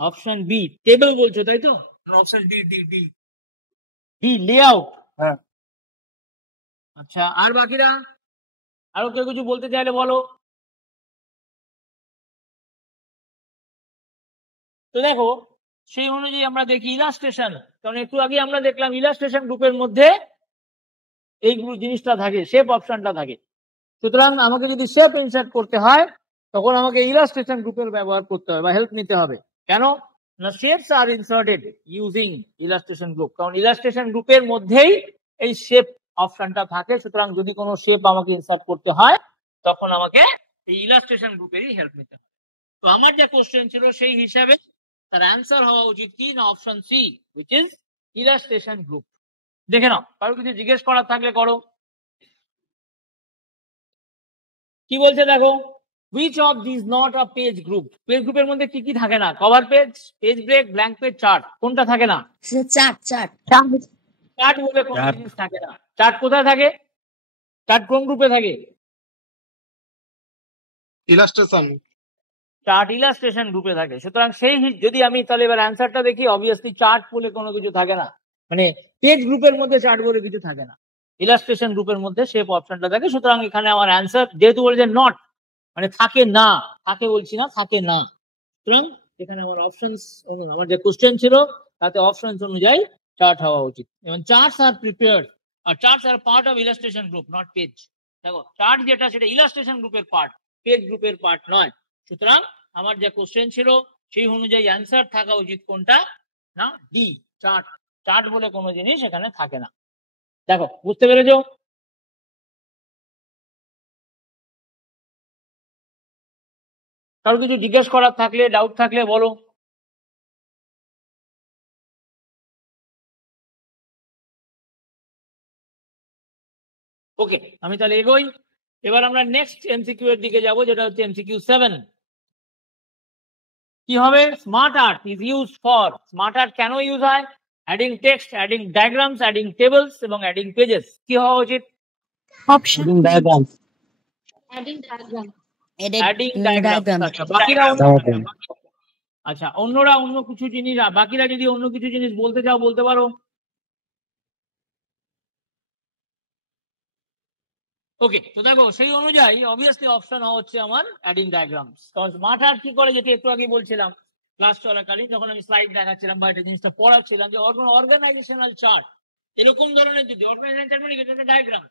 Option B table বলছো, তাই তো? Option D D D. D layout. হ্যাঁ। আচ্ছা, আর বাকিরা? আরো কেউ কিছু বলতে চাইলে বলো। তো দেখো, সেই অনুযায়ী আমরা দেখি ইলাস্ট্রেশন, কারণ একটু আগে আমরা দেখলাম ইলাস্ট্রেশন গ্রুপের মধ্যে এই জিনিসটা থাকে, শেপ অপশনটা থাকে। সুতরাং আমাকে যদি শেপ ইনসার্ট করতে হয় তখন আমাকে ইলাস্ট্রেশন গ্রুপের ব্যবহার করতে হবে বা হেল্প নিতে হবে। কেন না, শেপস আর ইনসার্টেড ইউজিং ইলাস্ট্রেশন গ্রুপ, কারণ ইলাস্ট্রেশন গ্রুপের মধ্যেই এই শেপ অপশনটা থাকে। সুতরাং যদি কোনো শেপ আমাকে ইনসার্ট করতে হয় তখন আমাকে এই ইলাস্ট্রেশন গ্রুপেরই হেল্প নিতে হবে। তো আমার যা কোশ্চেন ছিল সেই হিসাবে তার অ্যান্সার হওয়া উচিত কি না option C, which is illustration group. দেখে নাও, কারো কিছু জিজ্ঞেস করার থাকলে করো। কি বলছে দেখো, which of these not a page group? Page গ্রুপের মধ্যে কি কি থাকে না? Cover page, page break, blank page, chart. কোনটা থাকে না? Chart. চার্ট বলে কোন জিনিস থাকে না। চার্ট কোথায় থাকে? চার্ট কোন গ্রুপে থাকে? ইলাস্ট্রেশন। চার্ট ইলাস্ট্রেশন গ্রুপে থাকে। সুতরাং সেই যদি আমি তাহলে এবার অ্যান্সারটা দেখি, অবভিয়াসলি চার্ট বলে কোনো কিছু থাকে না, মানে পেজ গ্রুপের মধ্যে চার্ট বলে কিছু থাকে না, ইলাস্ট্রেশন গ্রুপের মধ্যে শেপ অপশনটা থাকে। সুতরাং এখানে আমার অ্যান্সার যেহেতু বলেছে নট, মানে থাকে না, থাকে বলছি না, থাকে না। সুতরাং এখানে আমার অপশনস, আমার যে কোশ্চেন ছিল তাতে অপশনস অনুযায়ী চার্ট হওয়া উচিত। এবং চার্টস আর প্রিপেয়ার্ড, আর charts are part of illustration group, not page. দেখো, চার্ট যেটা সেটা ইলাস্ট্রেশন গ্রুপের পার্ট, পেজ গ্রুপের পার্ট নয়। সুতরাং আমার যে কোশ্চেন ছিল সেই অনুযায়ী অ্যান্সার থাকা উচিত কোনটা না, ডি, চার্ট। চার্ট বলে কোনো জিনিস এখানে থাকে না। দেখো, বুঝতে পেরেছো? কারো কিছু জিজ্ঞেস করার থাকলে, ডাউট থাকলে বলো। ওকে, আমি তাহলে এগোই। এবার আমরা নেক্সট এমসিকিউ এর দিকে যাব, যেটা হচ্ছে এমসিকিউ 7। কি হবে? Smart art is use for, smart art কেন ইউজ হয়? Adding text, adding diagrams, adding tables এবং অ্যাডিং পেজেস। কি হওয়া উচিত? Option. Adding diagram. Adding diagram. আচ্ছা, বাকিরা আচ্ছা, অন্যরা অন্য কিছু জিনিস, বাকিরা যদি অন্য কিছু জিনিস বলতে চাও বলতে পারো। ওকে, তো দেখো সেই অনুযায়ী অবভিয়াসলি অপশন হচ্ছে আমার অ্যাডিং ডায়াগ্রামস। কারণ স্মার্ট আর্ট কি করে, যেটা একটু আগে বলছিলাম ক্লাস চলাকালীন যখন আমি স্লাইড দেখাচ্ছিলাম বা এটা জিনিসটা পড়াচ্ছিলাম, যে অর্গানাইজেশনাল চার্ট এরকম ধরনের, যদি অর্গানাইজেশনাল চার্ট মানে এটা ডায়াগ্রাম,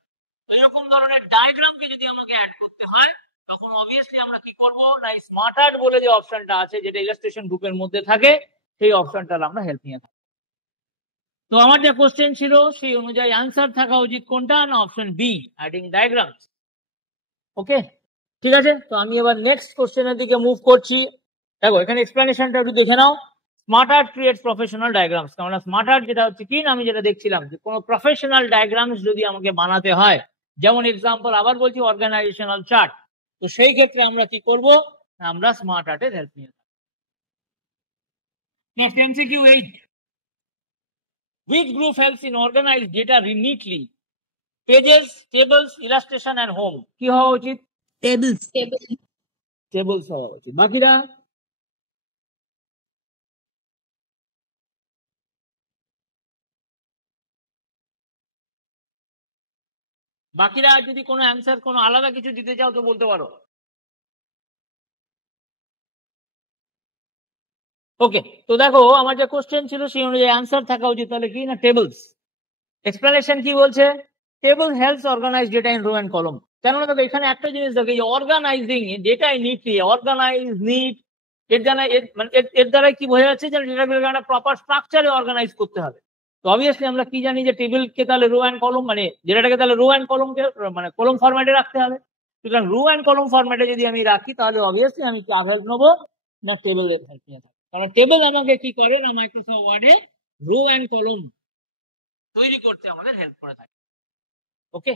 এরকম ধরনের ডায়াগ্রামকে যদি আমাকে অ্যাড করতে হয় তখন অবভিয়াসলি আমরা কি করব না, স্মার্ট আর্ট বলে যে অপশনটা আছে যেটা ইলাস্ট্রেশন গ্রুপের মধ্যে থাকে সেই অপশনটার আমরা হেল্প নিয়ে থাকি। তো আমার যে কোশ্চেন ছিল সেই অনুযায়ী আনসার থাকা উচিত কোনটা না, অপশন বি, অ্যাডিং ডায়াগ্রামস। ওকে, ঠিক আছে। তো আমি এবার নেক্সট কোশ্চেনের দিকে মুভ করছি। দেখো, এখানে এক্সপ্লেনেশনটা একটু দেখে নাও। Smart art creates professional diagrams. কারণ স্মার্ট আর্ট যেটা হচ্ছে কি না, আমি যেটা দেখছিলাম যে কোনো প্রফেশনাল ডায়াগ্রামস যদি আমাকে বানাতে হয়, যেমন এক্সাম্পল আবার বলছি অর্গানাইজেশনাল চার্ট, তো সেই ক্ষেত্রে আমরা কি করব, আমরা স্মার্ট আর্টের হেল্প নিয়ে থাকবো। Next MCQ 8, which group helps in organize data neatly? Pages, tables, illustration and home. কি হওয়া উচিত? টেবলস হওয়া উচিত। বাকিরা? বাকিরা যদি কোনো অ্যান্সার, কোনো আলাদা কিছু দিতে চাও তো বলতে পারো। ওকে, তো দেখো আমার যে কোশ্চেন ছিল সেই অনুযায়ী অ্যান্সার থাকা উচিত তাহলে কি না, টেবলস। এক্সপ্লেনেশন কি বলছে? Table helps organise data in row and column. কেননা দেখো এখানে একটা জিনিস দেখো, এই organising data neatly, organise neat, এর দ্বারা কি বোঝা যাচ্ছে যে ডেটাগুলোকে একটা প্রপার স্ট্রাকচারে অর্গানাইজ করতে হবে। তো অবভিয়াসলি আমরা কি জানি যে টেবিলকে তাহলে রো অ্যান্ড কলম মানে যেটাকে তাহলে রো অ্যান্ড কলমকে মানে কলম ফরম্যাটে রাখতে হবে। সুতরাং রো অ্যান্ড কলম ফরম্যাটে যদি আমি রাখি তাহলে অবভিয়াসলি আমি কার হেল্প নেবো না টেবিলের হেল্প নিয়ে থাকি, কারণ টেবিল আমাকে কি করে না মাইক্রোসফট ওয়ার্ডে রো অ্যান্ড কলম তৈরি করতে আমাদের হেল্প করে থাকে। ওকে,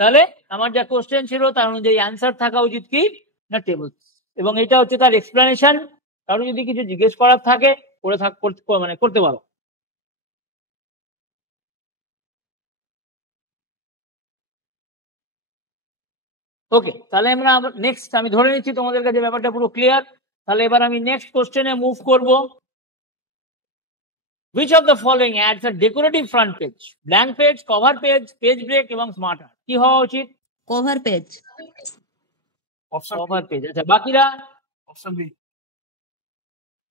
তাহলে আমার যা কোশ্চেন ছিল তার অনুযায়ী অ্যান্সার থাকা উচিত কি না টেবিল, এবং এটা হচ্ছে তার এক্সপ্লেনেশন। কারণ যদি কিছু জিজ্ঞেস করার থাকে মানে করতে পারো। ওকে, তাহলে আমরা নেক্সট আমি ধরে নিচ্ছি তোমাদের কাছে ব্যাপারটা পুরো ক্লিয়ার। তাহলে এবার আমি নেক্সট কোশ্চেনে মুভ করব। Which of the following adds a decorative front page? Blank page, cover page, page break এবং smart art? কি হওয়া উচিত? Cover page. Cover page. আচ্ছা, বাকিরা? Option B.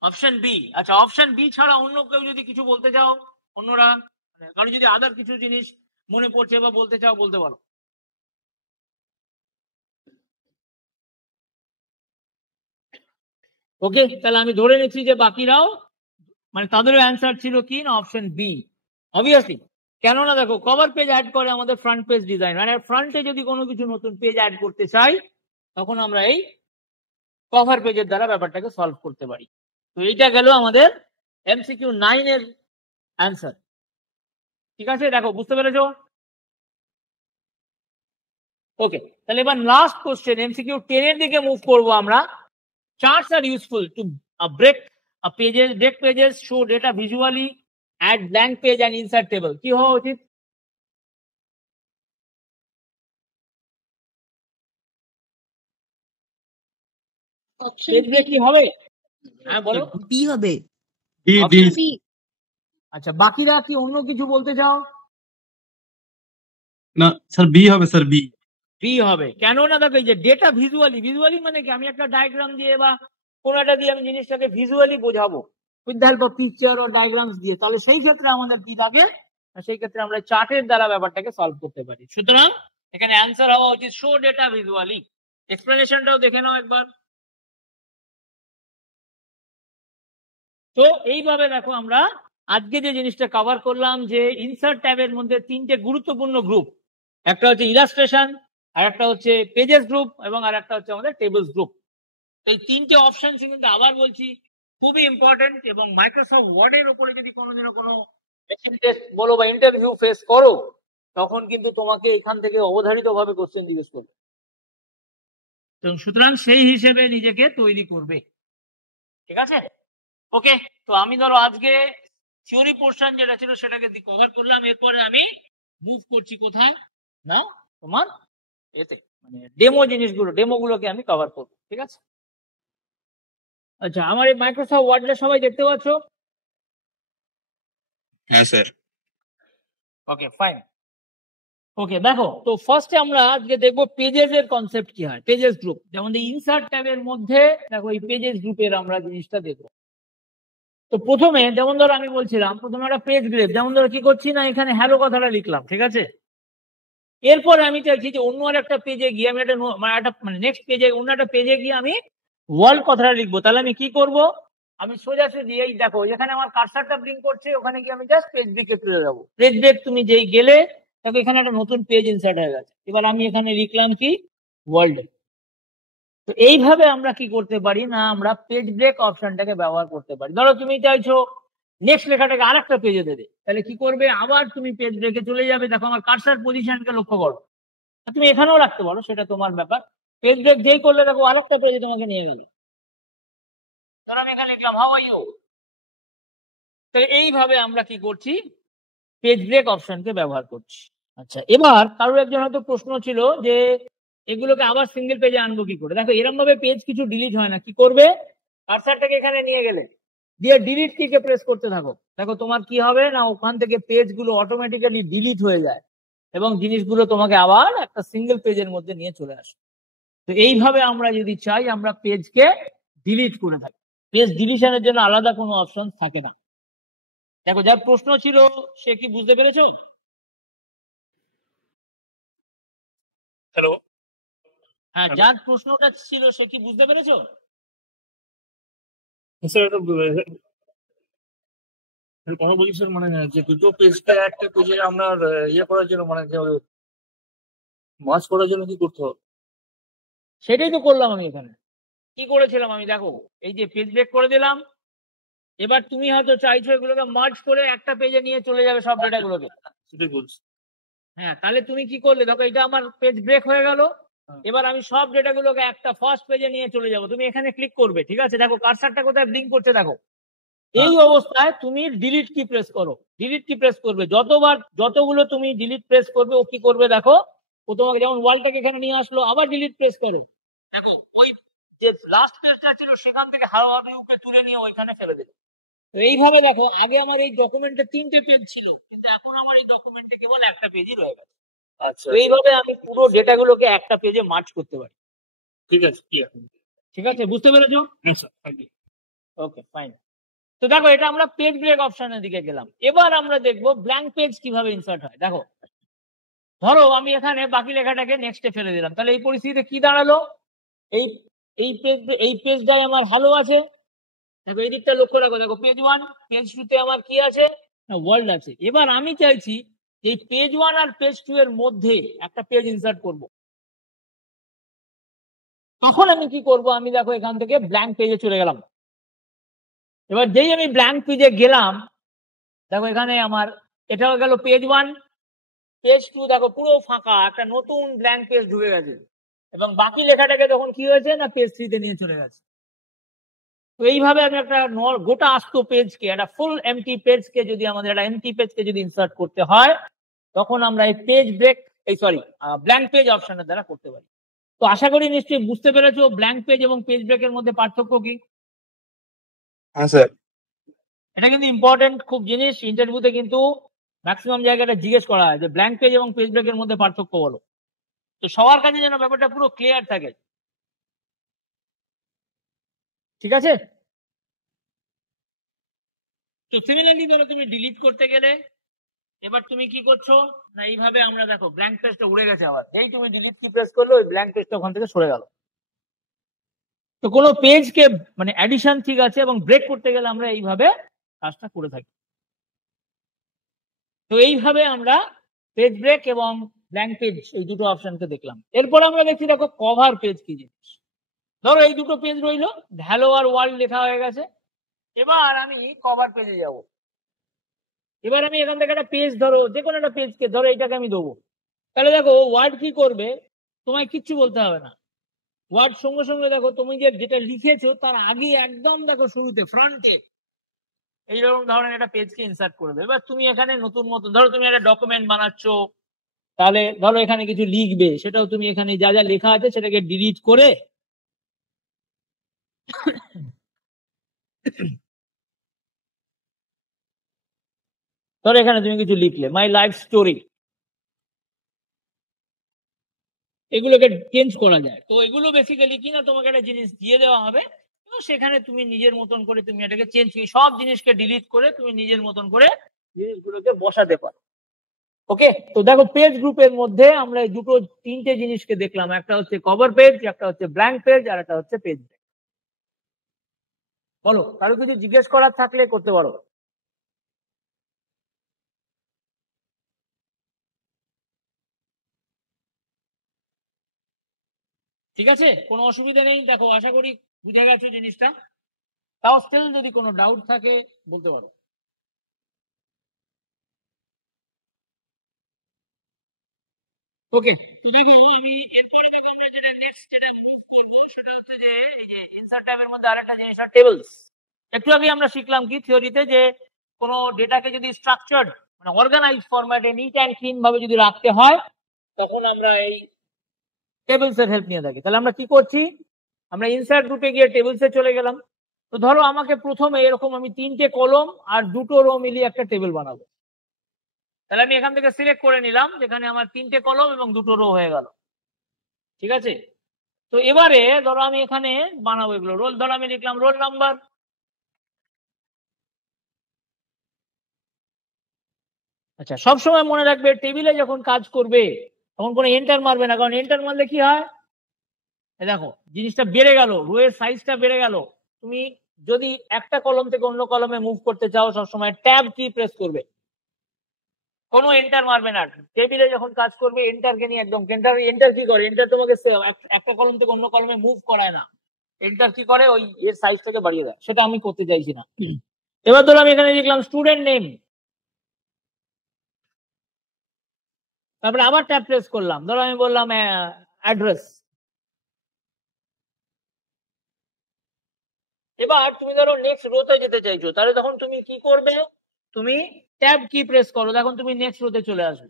Option B. আচ্ছা, অপশন বি ছাড়া অন্য কেউ যদি কিছু বলতে চাও, অন্যরা কারো যদি আদার কিছু জিনিস মনে পড়ছে বা বলতে চাও বলতে পারো। ওকে, তাহলে আমি ধরে নিচ্ছি যে বাকিরাও মানে তাদেরও অ্যান্সার ছিল কি না অপশন বি। অবভিয়াসলি, কেননা দেখো কভার পেজ অ্যাড করে আমাদের ফ্রন্ট পেজ ডিজাইন, মানে ফ্রন্টে যদি কোনো কিছু নতুন পেজ অ্যাড করতে চাই তখন আমরা এই কভার পেজের দ্বারা ব্যাপারটাকে সলভ করতে পারি। তো এইটা গেল আমাদের এমসিকিউ 9 এর অ্যান্সার। ঠিক আছে, দেখো বুঝতে পেরেছো? ওকে, তাহলে এবার লাস্ট কোশ্চেন এমসিকিউ 10 এর দিকে মুভ করব আমরা। Charts are useful to break pages, show data visually, add blank page and insert table. কি হওয়া উচিত? পেজ ব্রেক কি হবে? হ্যাঁ বলো। বি হবে। D D Option B। আচ্ছা, বাকিরা কি অন্য কিছু বলতে চাও? না স্যার বি হবে স্যার বি। বি হবে, কেন না দেখো এই যে ডেটা ভিজুয়ালি মানে কি আমি একটা ডায়াগ্রাম দিয়ে বা কোনো একটা দিয়ে আমি জিনিসটাকে ভিজুয়ালি বোঝাবো with the help of picture ও ডায়াগ্রামস দিয়ে, তাহলে সেই ক্ষেত্রে আমাদের কি থাকে, সেই ক্ষেত্রে আমরা চার্টের দ্বারা ব্যাপারটাকে সলভ করতে পারি। সুতরাং এখানে অ্যান্সার হওয়া উচিত শো ডেটা ভিজুয়ালি। এক্সপ্লেনেশনটাও দেখে নাও একবার। তো এইভাবে দেখো আমরা আজকে যে জিনিসটা কভার করলাম যে ইনসার্ট ট্যাবের মধ্যে তিনটে গুরুত্বপূর্ণ গ্রুপ, একটা হচ্ছে ইলাস্ট্রেশন, আর একটা হচ্ছে পেজেস গ্রুপ এবং আর একটা হচ্ছে আমাদের টেবলস গ্রুপ। এই তিনটে অপশন কিন্তু আবার বলছি খুবই ইম্পর্টেন্ট, এবং মাইক্রোসফট ওয়ার্ডের উপরে যদি কোনোদিনও কোনো টেস্ট বলো বা ইন্টারভিউ ফেস করো তখন কিন্তু তোমাকে এখান থেকে অবধারিতভাবে কোশ্চেন জিজ্ঞেস করবে, সুতরাং সেই হিসেবে নিজেকে তৈরি করবে। ঠিক আছে, ওকে। তো আমি ধরো আজকে থিওরি পোর্শন যেটা ছিল সেটাকে কভার করলাম, এরপরে আমি মুভ করছি কোথায় না তোমার এতে মানে ডেমোগুলোকে আমি কভার করবো। ঠিক আছে, আচ্ছা আমার এই মাইক্রোসফট ওয়ার্ডটা সবাই দেখতে পাচ্ছ? হ্যাঁ স্যার। Okay fine. ওকে, দেখো তো ফার্স্টে আমরা আজকে দেখবো পেজেস এর কনসেপ্ট কি হয়, পেজেস গ্রুপ। যেমন এই ইনসার্ট ট্যাবের মধ্যে দেখো এই পেজেস গ্রুপের আমরা জিনিসটা দেখবো। তো প্রথমে যেমন ধরো আমি বলছিলাম প্রথমে একটা পেজ গ্রুপ, যেমন ধরো কি করছি না এখানে হ্যালো কথাটা লিখলাম, ঠিক আছে। এরপরে আমি চাইছি যে অন্য আর একটা পেজে গিয়ে আমি একটা মানে নেক্সট পেজে অন্য একটা পেজে গিয়ে আমি ওয়ার্ল্ড কথাটা লিখবো। তাহলে আমি কি করব, আমি সোজাসুজি এই দেখো যেখানে আমার কার্সারটা ব্লিঙ্ক করছে ওখানে গিয়ে আমি জাস্ট পেজ ব্রেকে চলে যাবো। পেজ ব্রেক তুমি যেই গেলে দেখো এখানে একটা নতুন পেজ ইনসার্ট হয়ে গেছে। এবার আমি এখানে লিখলাম কি ওয়ার্ল্ড। তো এইভাবে আমরা কি করতে পারি না আমরা পেজ ব্রেক অপশনটাকে ব্যবহার করতে পারি। ধরো তুমি চাইছো নেক্সট লেখাটাকে আরেকটা পেজে দেবে, তাহলে কি করবে আবার তুমি পেজ ব্রেকে চলে যাবে। দেখো আমার কার্সার পজিশনকে লক্ষ্য করো, তুমি এখানেও রাখতে পারো, সেটা তোমার ব্যাপার। পেজ ব্রেক যেই করলে দেখো আরেকটা পেজে তোমাকে নিয়ে গেল। ধরো আমি এখানে লিখলাম হাউ আর ইউ। তাহলে এইভাবে আমরা কি করছি পেজ ব্রেক অপশনকে ব্যবহার করছি। আচ্ছা, এবার কারোর একজন হয়তো প্রশ্ন ছিল যে এগুলোকে আবার সিঙ্গেল পেজে আনবো কি করে। দেখো এরকম ভাবে পেজ কিছু ডিলিট হয় না, কি করবে কার্সারটাকে এখানে নিয়ে গেলে দিয়ে ডিলিট কিকে প্রেস করতে থাকো। দেখো তোমার কি হবে না ওখান থেকে পেজগুলো অটোমেটিক্যালি ডিলিট হয়ে যায় এবং জিনিসগুলো তোমাকে আবার একটা সিঙ্গেল পেজের মধ্যে নিয়ে চলে আসে। তো এইভাবে আমরা যদি চাই আমরা পেজকে ডিলিট করে থাকি। পেজ ডিলিশনের জন্য আলাদা কোনো অপশন থাকে না। দেখো যার প্রশ্ন ছিল সে কি বুঝতে পেরেছো? হ্যালো, হ্যাঁ, যার প্রশ্নটা ছিল সে কি বুঝতে পেরেছো? স্যার কোনো বলছি স্যার মানে যে দুটো পেজটা একটা পেজে আপনার ইয়ে করার জন্য মানে মার্চ করার জন্য কি করতে হবে? সেটাই তো করলাম আমি এখানে। কি করেছিলাম আমি দেখো, এই যে পেজ ব্রেক করে দিলাম। এবার তুমি হয়তো চাইছো এগুলোকে মার্জ করে একটা পেজে নিয়ে চলে যাবে সব ডেটাগুলোকে। সেটাই বলছি। হ্যাঁ, তাহলে তুমি কি করলে দেখো, এটা আমার পেজ ব্রেক হয়ে গেল। এবার আমি সব ডেটাগুলোকে একটা ফার্স্ট পেজে নিয়ে চলে যাব। তুমি এখানে ক্লিক করবে, ঠিক আছে? দেখো কার্সারটা কোথায় ব্লিঙ্ক করছে দেখো। এই অবস্থায় তুমি ডিলিট কি প্রেস করো, ডিলিট কি প্রেস করবে। যতগুলো তুমি ডিলিট প্রেস করবে ও কি করবে দেখো, ও তোমাকে যেমন ওয়ালটাকে এখানে নিয়ে আসলো, আবার ডিলিট প্রেস করো। দেখো ওই যে লাস্ট পেজটা ছিল সেখান থেকে হাওয়া ভিউকে তুলে নিয়ে ওইখানে ফেলে দেবে। তো এইভাবে দেখো, আগে আমার এই ডকুমেন্টে 3টে পেজ ছিল, কিন্তু এখন আমার এই ডকুমেন্টে কেবল একটা পেজই রয়ে গেছে। আচ্ছা, তো এইভাবে আমি পুরো ডেটাগুলোকে একটা পেজে মার্জ করতে পারি। ঠিক আছে, ঠিক আছে, বুঝতে পেরেছো? হ্যাঁ sir, thank you. Okay, fine. তো দেখো, এটা আমরা পেজ ব্রেক অপশনের দিকে গেলাম। এবার আমরা দেখবো ব্ল্যাঙ্ক পেজ কিভাবে ইনসার্ট হয়। দেখো, ধরো আমি এখানে বাকি লেখাটাকে নেক্সটে ফেলে দিলাম, তাহলে এই পরিস্থিতিতে কি দাঁড়ালো? এই পেজটাই আমার হ্যালো আছে। দেখো এই দিকটা লক্ষ্য রাখো, দেখো পেজ 1 পেজ 2 তে আমার কি আছে না, ওয়ার্ল্ড আছে। এবার আমি চাইছি এই পেজ 1 আর পেজ 2 এর মধ্যে একটা পেজ ইনসার্ট করব। তখন আমি কি করব, আমি দেখো এখান থেকে ব্ল্যাঙ্ক পেজে চলে গেলাম। এবার যেই আমি ব্ল্যাঙ্ক পেজে গেলাম, দেখো এখানে আমার এটা হয়ে গেল পেজ 1, পেজ 2 দেখো পুরো ফাঁকা, একটা নতুন ব্ল্যাঙ্ক পেজ ঢুকে গেছে। এবং বাকি লেখাটাকে তখন কি হয়েছে না, পেজ 3 তে নিয়ে চলে গেছে। তো এইভাবে আমি একটা গোটা আস্ত পেজকে, একটা ফুল এমটি পেজকে যদি আমাদের একটা এমটি পেজকে যদি ইনসার্ট করতে হয়, তখন আমরা এই পেজ ব্রেক ব্ল্যাঙ্ক পেজ অপশনের দ্বারা করতে পারি। তো আশা করি নিশ্চয়ই বুঝতে পেরেছো ব্ল্যাঙ্ক পেজ এবং পেজ ব্রেকের মধ্যে পার্থক্য কি। হ্যাঁ স্যার। এটা কিন্তু ইম্পর্টেন্ট খুব জিনিস, ইন্টারভিউতে কিন্তু ম্যাক্সিমাম জায়গাটা জিজ্ঞেস করা হয় যে ব্ল্যাঙ্ক পেজ এবং পেজ ব্রেকের মধ্যে পার্থক্য বলো। তো সবার কাছে যেন ব্যাপারটা পুরো ক্লিয়ার থাকে, ঠিক আছে? তো সিমিলারলি ধরো তুমি ডিলিট করতে গেলে, এবার তুমি কি করছো না, এইভাবে আমরা দেখো ব্ল্যাঙ্ক পেজটা উড়ে গেছে। আবার যেই তুমি ডিলিট কি প্রেস করলে ওই ব্ল্যাঙ্ক পেজটা ওখান থেকে সরে গেল। তো কোনো পেজকে মানে অ্যাডিশন ঠিক আছে, এবং ব্রেক করতে গেলে আমরা এইভাবে কাজটা করে থাকি। তো এইভাবে আমরা পেজ ব্রেক এবং ব্ল্যাঙ্ক পেজ এই দুটো অপশনকে দেখলাম। এরপর আমরা দেখছি দেখো কভার পেজ কি জিনিস। ধরো এই দুটো পেজ রইলো, হ্যালো আর ওয়ার্ল্ড লেখা হয়ে গেছে। এবার আমি কভার পেজে যাব। এবার আমি এখান থেকে একটা পেজ, ধরো যে কোনো একটা পেজকে, ধরো এইটাকে আমি দেবো। তাহলে দেখো ওয়ার্ড কি করবে, তোমায় কিচ্ছু বলতে হবে না। ওয়ার্ড সঙ্গে সঙ্গে দেখো তুমি যেটা লিখেছো তার আগে একদম দেখো শুরুতে ফ্রন্টে এইরকম ধরনের একটা পেজকে ইনসার্ট করবে। এবার তুমি এখানে নতুন মতো, ধরো তুমি একটা ডকুমেন্ট বানাচ্ছো, তাহলে ধরো এখানে কিছু লিখবে, সেটাও তুমি এখানে যা যা লেখা আছে সেটাকে ডিলিট করে ধরো এখানে তুমি কিছু লিখলে মাই লাইফ স্টোরি, এগুলোকে চেঞ্জ করা যায়। তো এগুলো বেসিক্যালি কি না, তোমাকে একটা জিনিস দিয়ে দেওয়া হবে, তো সেখানে তুমি নিজের মতন করে তুমি এটাকে চেঞ্জ, সব জিনিসকে ডিলিট করে তুমি নিজের মতন করে জিনিসগুলোকে বসাতে পারো। ওকে, তো দেখো পেজ গ্রুপের মধ্যে আমরা এই দুটো 3টে জিনিসকে দেখলাম, একটা হচ্ছে কভার পেজ, একটা হচ্ছে ব্ল্যাঙ্ক পেজ, আর একটা হচ্ছে পেজ ব্রেক। বলো, কারো কিছু জিজ্ঞেস করার থাকলে করতে পারো। ঠিক আছে, কোনো অসুবিধা নেই। দেখো আশা করি বুঝে গেছো জিনিসটা। তাও স্টিল যদি কোনো ডাউট থাকে বলতে পারো। ওকে, দেখো আমি এরপরে দেখো আমরা যেটা নেক্সট যেটা করব সেটা হচ্ছে যে এই যে ইনসার্ট ট্যাবের মধ্যে আরেকটা জিনিস আছে টেবলস। একটু আগে আমরা শিখলাম কি থিওরিতে, যে কোনো ডেটাকে যদি স্ট্রাকচার্ড মানে অর্গানাইজ ফরম্যাটে নিট অ্যান্ড ক্লিন ভাবে যদি রাখতে হয়, তখন আমরা এই টেবলস এর হেল্প নিয়ে থাকি। তাহলে আমরা কি করছি, আমরা ইনসার্ট গ্রুপে গিয়ে টেবলসে চলে গেলাম। তো ধরো আমাকে প্রথমে এরকম আমি 3টে কলম আর 2টো রো মিলিয়ে একটা টেবিল বানাবো। তাহলে আমি এখান থেকে সিলেক্ট করে নিলাম, যেখানে আমার 3টে কলম এবং 2টো রো হয়ে গেল। ঠিক আছে, তো এবারে ধরো আমি এখানে বানাবো এগুলো রোল, ধরো আমি লিখলাম রোল নাম্বার। আচ্ছা, সবসময় মনে রাখবে টেবিলে যখন কাজ করবে তখন কোনো এন্টার মারবে না, কারণ এন্টার মারলে কি হয়, দেখো জিনিসটা বেড়ে গেল, রো এর সাইজটা বেড়ে গেল। তুমি যদি একটা কলম থেকে অন্য কলমে মুভ করতে চাও সবসময় ট্যাব কি প্রেস করবে, কোনো এন্টার মারবে না। টেবিলে যখন কাজ করবে এন্টারকে নিয়ে একদম এন্টার কি করে, এন্টার তোমাকে একটা কলম থেকে অন্য কলমে মুভ করায় না, এন্টার কি করে ওই এর সাইজটাকে বাড়িয়ে দেয়, সেটা আমি করতে চাইছি না। এবার ধরো আমি এখানে লিখলাম স্টুডেন্ট নেম, তারপরে আবার ট্যাব প্রেস করলাম, ধরো আমি বললাম অ্যাড্রেস। এবার তুমি ধরো নেক্সট রোতে যেতে চাইছো, তাহলে তখন তুমি কি করবে, তুমি ট্যাব কি প্রেস করো, তখন তুমি নেক্সট রোতে চলে আসবে।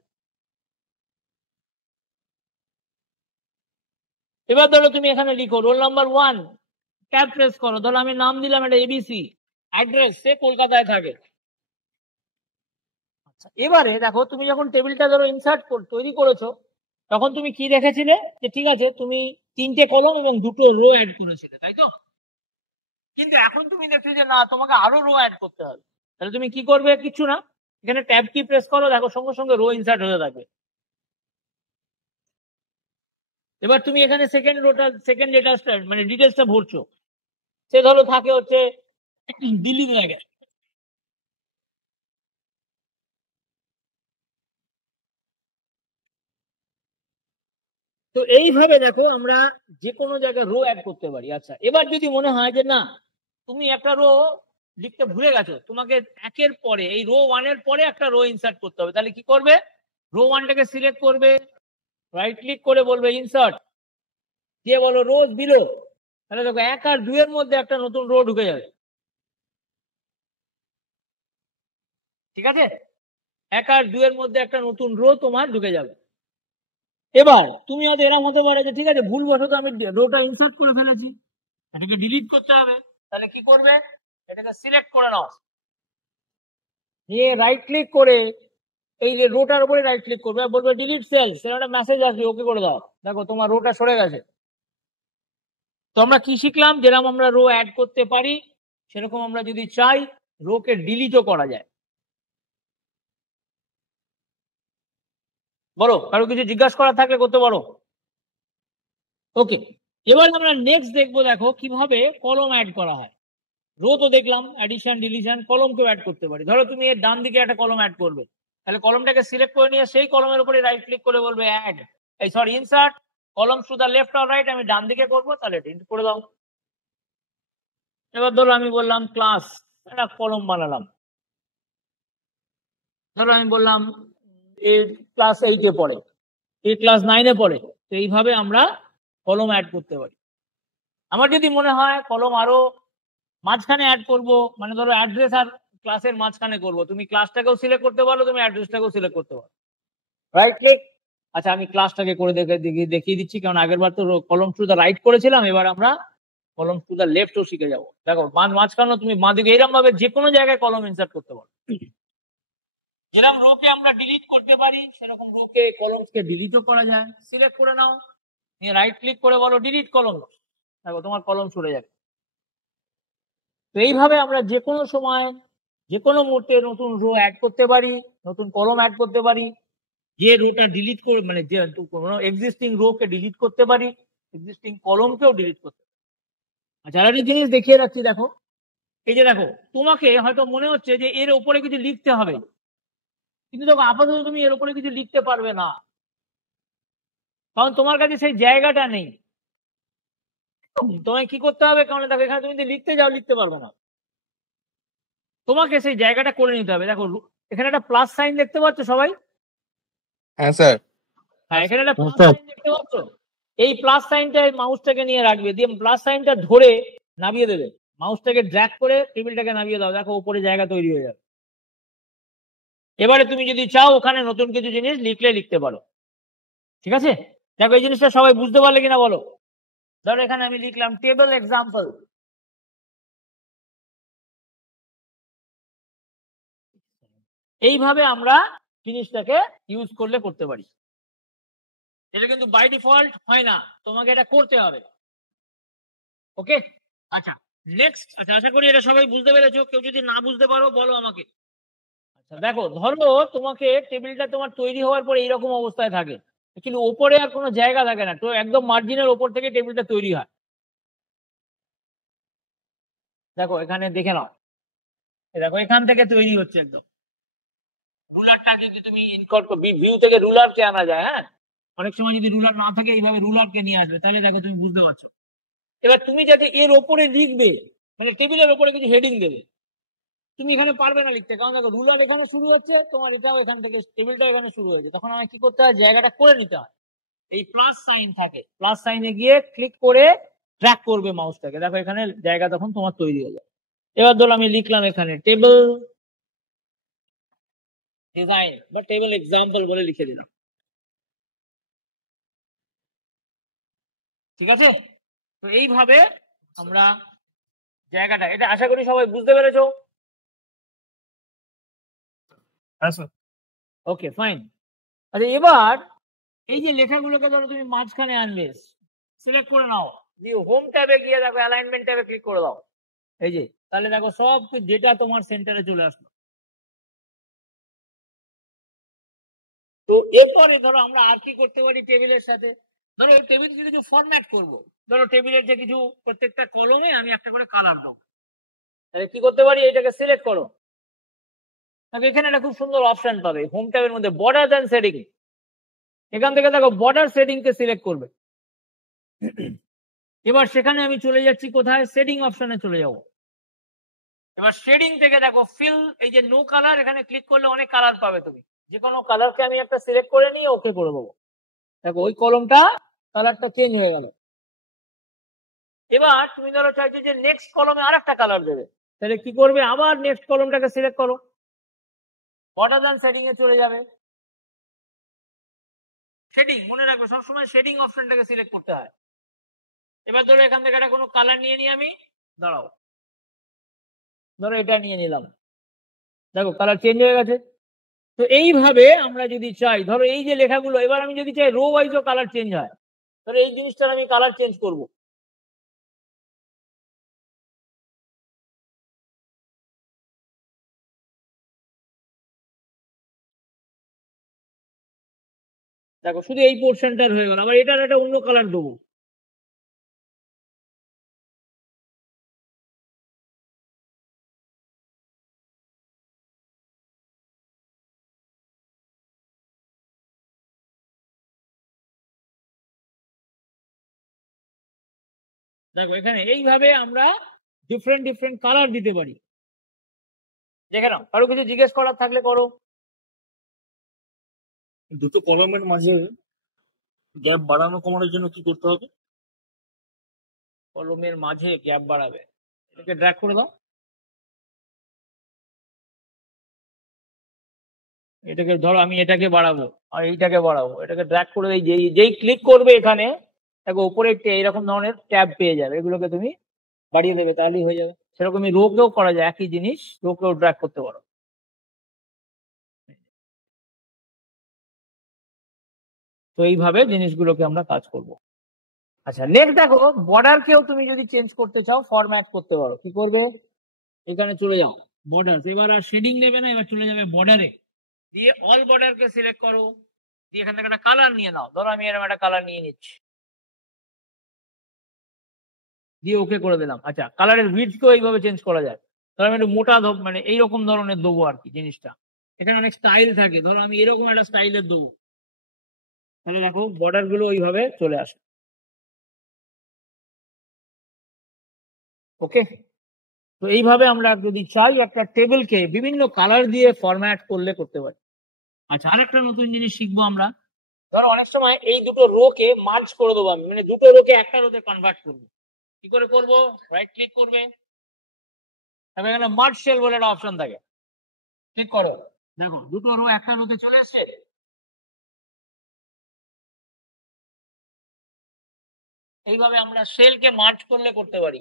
এবার ধরো তুমি এখানে লিখো রোল নাম্বার 1, ট্যাব প্রেস করো, ধরো আমি নাম দিলাম এটা এবিসি, অ্যাড্রেস সে কলকাতায় থাকে। আচ্ছা এবারে দেখো তুমি যখন টেবিলটা ধরো ইনসার্ট তৈরি করেছো তখন তুমি কি দেখেছিলে যে ঠিক আছে তুমি 3টে কলম এবং 2টো রো অ্যাড করেছিলে, তাই তো? কিন্তু এখন তুমি দেখছো যে না, তোমাকে আরো রো অ্যাড করতে হবে, তাহলে তুমি কি করবে, কিছু না, এখানে ট্যাব কি প্রেস করো, দেখো সঙ্গে সঙ্গে রো ইনসার্ট হতে থাকবে। এবার তুমি এখানে সেকেন্ড ডেটা মানে ডিটেলসটা ভরছো, সে ধরো থাকে হচ্ছে দিল্লি থেকে। তো এইভাবে দেখো আমরা যে কোনো জায়গায় রো অ্যাড করতে পারি। আচ্ছা এবার যদি মনে হয় যে না তুমি একটা রো লিখতে ভুলে গেছো, তোমাকে একের পরে এই রো 1 এর পরে একটা রো ইনসার্ট করতে হবে, তাহলে কি করবে, রো 1টাকে সিলেক্ট করবে, রাইট ক্লিক করে বলবে ইনসার্ট, দিয়ে বলো রোজ বিলো, তাহলে দেখো 1 আর 2 এর মধ্যে একটা নতুন রো ঢুকে যাবে, ঠিক আছে? 1 আর 2 এর মধ্যে একটা নতুন রো তোমার ঢুকে যাবে। এবার তুমি হয়তো এরকম হতে পারে যে ঠিক আছে ভুলবশত আমি রোটা ইনসার্ট করে ফেলেছি, এটাকে ডিলিট করতে হবে, তাহলে কি করবে, এটাকে সিলেক্ট করে নাও, নিয়ে রাইট ক্লিক করে এই যে রোটার উপরে রাইট ক্লিক করবে আর বলবে ডিলিট সেলস, এর একটা মেসেজ আসবে, ওকে করে দাও, দেখো তোমার রোটা সরে গেছে। তো আমরা কি শিখলাম, যেরকম আমরা রো অ্যাড করতে পারি সেরকম আমরা যদি চাই রোকে ডিলিটও করা যায়। বলো কারো কিছু জিজ্ঞাসা করা থাকলে করতে পারো। ওকে এবার আমরা নেক্সট দেখবো, দেখো কিভাবে কলম অ্যাড করা হয়। রো তো দেখলাম, অ্যাডিশন ডিলিশন, কলমকেও অ্যাড করতে পারি। ধরো তুমি এর ডান দিকে একটা কলম অ্যাড করবে, তাহলে কলমটাকে সিলেক্ট করে নিয়ে সেই কলমের উপরে রাইট ক্লিক করে বলবে add, insert column to the left or right, আমি ডান দিকে করবো, তাহলে এটা করে দাও। এবার ধরো আমি বললাম ক্লাস, একটা কলম বানালাম, ধরো আমি বললাম এ ক্লাস 8-এ পড়ে, এ ক্লাস 9-এ পড়ে। তো এইভাবে আমরা কলম অ্যাড করতে পারি। আমার যদি মনে হয় কলম আরো মাঝখানে অ্যাড করব, মানে ধরো অ্যাড্রেস আর ক্লাসের মাঝখানে করব, তুমি ক্লাসটাকেও সিলেক্ট করতে পারো, তুমি অ্যাড্রেসটাকেও সিলেক্ট করতে পারো, রাইট ক্লিক। আচ্ছা আমি ক্লাসটাকে করে দেখিয়ে দিচ্ছি, কারণ আগের বার তো কলম টু দা রাইট করেছিলাম, এবার আমরা কলম টু দা লেফটও শিখে যাবো। দেখো মাঝখানে তুমি বাঁদিকে এরকম ভাবে যে কোনো জায়গায় কলম ইনসার্ট করতে পারো। যেরকম রোকে আমরা ডিলিট করতে পারি সেরকম রোকে কলমকে ডিলিটও করা যায়। সিলেক্ট করে নাও, নিয়ে রাইট ক্লিক করে বলো ডিলিট কলম, দেখো তোমার কলম সরে যাবে। তো এইভাবে আমরা যে কোনো সময় যে কোনো মুহূর্তে নতুন রো অ্যাড করতে পারি, নতুন কলম অ্যাড করতে পারি, যে রোটা ডিলিট করে মানে যে কোনো এক্সিস্টিং রোকে ডিলিট করতে পারি, এক্সিস্টিং কলমকেও ডিলিট করতে পারি। আচ্ছা আরেকটা জিনিস দেখিয়ে রাখছি, দেখো এই যে দেখো তোমাকে হয়তো মনে হচ্ছে যে এর উপরে কিছু লিখতে হবে, কিন্তু দেখো আপাতত তুমি এর উপরে কিছু লিখতে পারবে না, কারণ তোমার কাছে সেই জায়গাটা নেই। তোমায় কি করতে হবে, কারণ দেখো এখানে তুমি যদি লিখতে যাও লিখতে পারবে না, তোমাকে সেই জায়গাটা করে নিতে হবে। দেখো এখানে একটা প্লাস সাইন দেখতে পাচ্ছ সবাই? হ্যাঁ স্যার। হ্যাঁ এখানে একটা প্লাস সাইন দেখতে পাচ্ছ, এই প্লাস সাইনটা মাউসটাকে নিয়ে রাখবে, দিয়ে প্লাস সাইনটা ধরে নামিয়ে দেবে, মাউসটাকে ড্র্যাগ করে টেবিলটাকে নামিয়ে দাও, দেখো উপরে জায়গা তৈরি হয়ে যাবে। এবারে তুমি যদি চাও ওখানে নতুন কিছু জিনিস লিখতে পারো, ঠিক আছে? দেখো এই জিনিসটা সবাই বুঝতে পারলে কিনা বলো। ধরো এখানে আমি লিখলাম টেবিল এক্সাম্পল, এইভাবে আমরা জিনিসটাকে ইউজ করতে পারি। এটা কিন্তু বাই ডিফল্ট হয় না, তোমাকে এটা করতে হবে। ওকে আচ্ছা নেক্সট, আচ্ছা আশা করি এটা সবাই বুঝতে পেরেছো, কেউ যদি না বুঝতে পারো বলো আমাকে। আচ্ছা দেখো ধরো তোমাকে টেবিলটা তোমার তৈরি হওয়ার পরে এইরকম অবস্থায় থাকে, কিন্তু ওপরে আর কোনো জায়গা থাকে না, তো একদম মার্জিনের ওপর থেকে টেবিলটা তৈরি হয়। দেখো এখানে দেখে নাও, দেখো এখান থেকে তৈরি হচ্ছে একদম। রুলারটা যদি তুমি ভিউ থেকে রুলারকে আনা যায়, হ্যাঁ, অনেক সময় যদি রুলার না থাকে এইভাবে রুলারকে নিয়ে আসবে, তাহলে দেখো তুমি বুঝতে পারছো। এবার তুমি যাতে এর ওপরে লিখবে, মানে টেবিলের ওপরে কিছু হেডিং দেবে, তুমি এখানে পারবে না লিখতে, কারণ দেখো রুলার এখানে শুরু হচ্ছে, তোমার এটাও এখান থেকে, টেবিলটাও এখানে শুরু হয়েছে। তখন আমাকে কি করতে হয়, জায়গাটা করে নিতে হয়। এই প্লাস সাইন থাকে, প্লাস সাইনে গিয়ে ক্লিক করে ট্র্যাক করবে মাউসটাকে, দেখো এখানে জায়গা তখন তোমার তৈরি হয়ে যায়। এবার ধরো আমি লিখলাম এখানে টেবিল ডিজাইন বা টেবিল এক্সাম্পল বলে লিখে দিলাম, ঠিক আছে? তো এইভাবে আমরা জায়গাটা, এটা আশা করি সবাই বুঝতে পেরেছো। Okay fine. আচ্ছা এবার এই যে লেখাগুলোকে ধরো তুমি মাঝখানে আনবে, সিলেক্ট করে নাও, দিয়ে হোম ট্যাবে গিয়ে দেখো অ্যালাইনমেন্ট ট্যাবে ক্লিক করে দাও, এই যে, তাহলে দেখো সব ডেটা তোমার সেন্টারে চলে আসলো। তো এরপরে ধরো আমরা আর কি করতে পারি টেবিলের সাথে, ধরো এই টেবিল কিছু ফরম্যাট করবো, ধরো টেবিলের যে কিছু প্রত্যেকটা কলমে আমি একটা করে কালার দেবো, তাহলে কি করতে পারি, এটাকে সিলেক্ট করো, এখানে একটা খুব সুন্দর অপশন পাবে হোম ট্যাবের মধ্যে, বর্ডার এন্ড সেটিং। এখান থেকে দেখো বর্ডার সেটিং কে সিলেক্ট করবে। এবার সেখানে আমি চলে যাচ্ছি কোথায়, সেটিং অপশনে চলে যাব। এবার শেডিং থেকে দেখো ফিল, এই যে নো কালার, এখানে ক্লিক করলে অনেক কালার পাবে, তুমি যে কোনো কালারকে আমি একটা সিলেক্ট করে নিয়ে ওকে করে দেবো, দেখো ওই কলমটা কালারটা চেঞ্জ হয়ে গেল। এবার তুমি ধরো চাইছো যে নেক্সট কলমে আর একটা কালার দেবে, তাহলে কি করবে, আবার নেক্সট কলমটাকে সিলেক্ট করো, বর্ডার দেন সেটিং এ চলে যাবে। শেডিং মনে রাখবে সবসময় শেডিং অপশনটাকে সিলেক্ট করতে হয়। এবার ধরো এখান থেকে একটা কোনো কালার নিয়ে নিই আমি, দাঁড়াও, ধরো এটা নিয়ে নিলাম, দেখো কালার চেঞ্জ হয়ে গেছে। তো এইভাবে আমরা যদি চাই, ধরো এই যে লেখাগুলো, এবার আমি যদি চাই রো ওয়াইজও কালার চেঞ্জ হয়, ধরো এই জিনিসটার আমি কালার চেঞ্জ করব, দেখো শুধু এই পোর্শনটার হয়ে গেল, আবার এটার একটা অন্য কালার দেবো, দেখো এখানে এইভাবে আমরা ডিফারেন্ট ডিফারেন্ট কালার দিতে পারি। দেখে নাও, কারো কিছু জিজ্ঞেস করার থাকলে করো। দুটো কলমের মাঝে গ্যাপ বাড়ানো কমানোর জন্য কি করতে হবে? কলমের মাঝে গ্যাপ বাড়াবে, এটাকে ড্র্যাগ করে দাও, এটাকে ধরো আমি এটাকে বাড়াবো আর এইটাকে বাড়াবো, এটাকে ড্র্যাগ করে দিই, যেই ক্লিক করবে এখানে দেখো উপরে একটি এইরকম ধরনের ট্যাব পেয়ে যাবে, এগুলোকে তুমি বাড়িয়ে দেবে তাহলেই হয়ে যাবে। সেরকমই রোকেও করা যায়, একই জিনিস রোকেও ড্র্যাগ করতে পারো। তো এইভাবে জিনিসগুলোকে আমরা কাজ করব। আচ্ছা নেক্সট দেখো, বর্ডার কেও তুমি যদি চেঞ্জ করতে চাও, ফরম্যাট করতে পারো, কি করবে, এখানে চলে যাও বর্ডার, এবার আর শেডিং নেবে না, এবার চলে যাবে বর্ডারে, দিয়ে অল বর্ডার কে সিলেক্ট করো, দিয়ে এখান থেকে একটা কালার নিয়ে নাও, ধরো আমি এরকম একটা কালার নিয়ে নিচ্ছি, দিয়ে ওকে করে দিলাম। আচ্ছা কালারের উইডথ কেও এইভাবে চেঞ্জ করা যায়, ধরো আমি একটু মোটা মানে এইরকম ধরনের দেবো আর কি জিনিসটা, এখানে অনেক স্টাইল থাকে, ধরো আমি এরকম একটা স্টাইলের দেবো, তাহলে দেখো বর্ডার গুলো ওইভাবে চলে আসে। ওকে, তো এইভাবে আমরা যদি চাই একটা টেবিলকে বিভিন্ন কালার দিয়ে ফরম্যাট করলে করতে পারি। আচ্ছা আরেকটা নতুন জিনিস শিখবো আমরা, ধরো অনেক সময় এই দুটো রো কে মার্জ করে দেবো আমি, মানে দুটো রো কে একটা রোতে কনভার্ট করবো, কি করে করবো, রাইট ক্লিক করবে, তবে এখানে মার্জ সেল বলে একটা অপশন থাকে, ক্লিক করো, দেখো দুটো রো একটা রোতে চলে এসছে। এইভাবে আমরা সেলকে মার্জ করলে করতে পারি।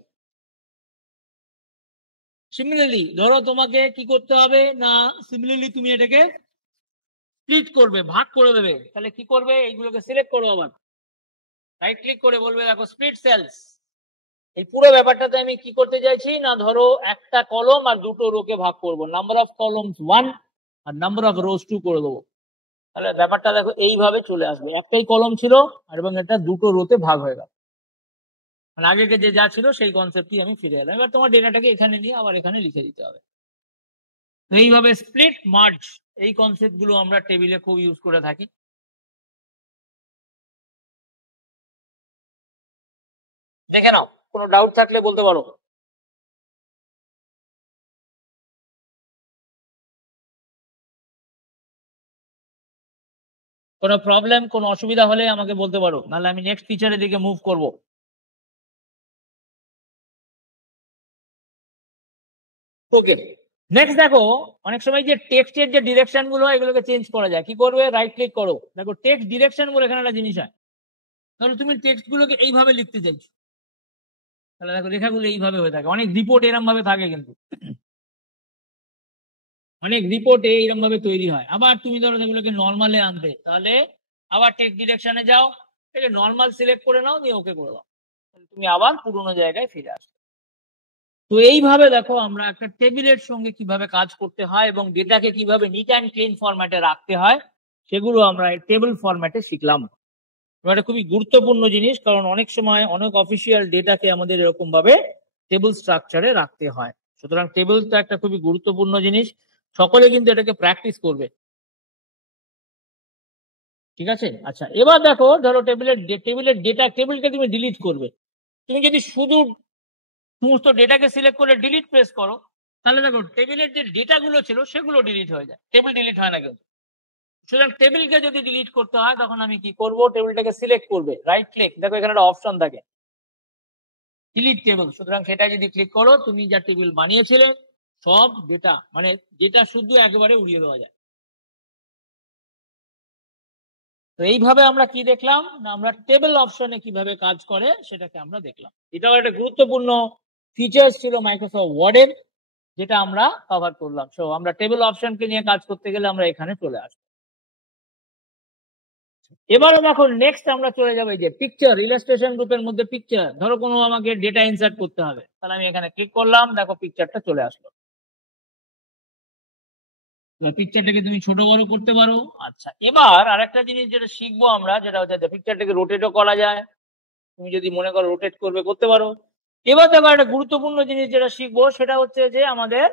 সিমিলারলি ধরো তোমাকে কি করতে হবে না, সিমিলারলি তুমি এটাকে স্প্লিট করবে, ভাগ করে দেবে, তাহলে কি করবে, এইগুলোকে সিলেক্ট করো, আবার রাইট ক্লিক করে বলবে দেখো স্প্লিট সেলস। এই পুরো ব্যাপারটাতে আমি কি করতে চাইছি না, ধরো একটা কলম আর দুটো রোকে ভাগ করব, নাম্বার অফ কলমস 1 আর নাম্বার অফ রোজ 2 করে দেবো, তাহলে ব্যাপারটা দেখো এইভাবে চলে আসবে, একটাই কলম ছিল আর এবং এটা দুটো রোতে ভাগ হয়ে গেল। মানে আগে যে যা ছিল সেই কনসেপ্টই আমি ফিরে এলাম। এবার তোমার ডেটাটাকে এখানে নিয়ে আবার এখানে লিখে দিতে হবে। তো এইভাবে স্প্লিট মার্জ এই কনসেপ্ট গুলো আমরা টেবিলে খুব ইউজ করে থাকি। দেখে নাও, কোনো ডাউট থাকলে বলতে পারো। কোনো প্রবলেম, কোনো অসুবিধা হলে আমাকে বলতে পারো, নাহলে আমি নেক্সট ফিচারের দিকে মুভ করব। ওকে, নেক্সট দেখো, অনেক সময় যে টেক্সটের যে ডিরেকশন গুলো হয় এগুলোকে চেঞ্জ করা যায়। কি করবে? রাইট ক্লিক করো, দেখো টেক্সট ডিরেকশন বলে এখানে একটা জিনিস হয়। তাহলে তুমি টেক্সট গুলোকে এইভাবে লিখতে চাইছো, তাহলে দেখো লেখাগুলো এইভাবে হয়ে থাকে। অনেক রিপোর্ট এরম ভাবে থাকে, কিন্তু অনেক রিপোর্টে এইরকম ভাবে তৈরি হয়। আবার তুমি ধরো সেগুলোকে নর্মালে আনতে, তাহলে আবার টেক্সট ডিরেকশনে যাও, এটা নর্মাল সিলেক্ট করে নাও, নিয়ে ওকে করে দাও, তুমি আবার পুরোনো জায়গায় ফিরে আসো। তো এইভাবে দেখো আমরা একটা টেবিলের সঙ্গে কিভাবে কাজ করতে হয় এবং ডেটাকে কিভাবে নিট অ্যান্ড ক্লিন ফরম্যাটে রাখতে হয় সেগুলো আমরা টেবিল ফরম্যাটে শিখলাম। এটা খুবই গুরুত্বপূর্ণ জিনিস, কারণ অনেক সময় অনেক অফিসিয়াল ডেটাকে আমাদের এরকম ভাবে টেবিল স্ট্রাকচারে রাখতে হয়। সুতরাং টেবিলটা একটা খুবই গুরুত্বপূর্ণ জিনিস, সকলে কিন্তু এটাকে প্র্যাকটিস করবে। ঠিক আছে? আচ্ছা, এবার দেখো, ধরো টেবিলের ডেটা, টেবিলকে তুমি ডিলিট করবে। তুমি যদি শুধু সমস্ত ডেটাকে সিলেক্ট করে ডিলিট প্রেস করো, তাহলে দেখো টেবিলের যে ডেটা গুলো ছিল সেগুলো ডিলিট হয়ে যায়, টেবিল ডিলিট হয় না কিন্তু। সুতরাং টেবিলকে যদি ডিলিট করতে হয় তখন আমি কি করব? টেবিলটাকে সিলেক্ট করবে, রাইট ক্লিক, দেখো এখানে একটা অপশন থাকে ডিলিট টেবিল। সুতরাং সেটা যদি ক্লিক করো, তুমি যা টেবিল বানিয়েছিলে সব ডেটা, মানে ডেটা শুধু একেবারে উড়িয়ে দেওয়া যায়। তো এইভাবে আমরা কি দেখলাম না, আমরা টেবিল অপশনে কিভাবে কাজ করে সেটাকে আমরা দেখলাম। এটাও একটা গুরুত্বপূর্ণ ফিচার্স ছিল মাইক্রোসফট ওয়ার্ডের, যেটা আমরা কভার করলাম। সো আমরা টেবিল অপশনকে নিয়ে কাজ করতে গেলে আমরা এখানে চলে আসবো। এবারে দেখো নেক্সট আমরা চলে যাবো এই যে পিকচার, ইলাস্ট্রেশন গ্রুপের মধ্যে পিকচার। ধরো কোনো আমাকে ডেটা ইনসার্ট করতে হবে, তাহলে আমি এখানে ক্লিক করলাম, দেখো পিকচারটা চলে আসলো। পিকচারটাকে তুমি ছোট বড় করতে পারো। আচ্ছা, এবার আরেকটা জিনিস যেটা শিখবো আমরা, যেটা হচ্ছে পিকচারটাকে রোটেটও করা যায়। তুমি যদি মনে করো রোটেট করবে, করতে পারো। এবার দেখো একটা গুরুত্বপূর্ণ জিনিস যেটা শিখবো সেটা হচ্ছে যে আমাদের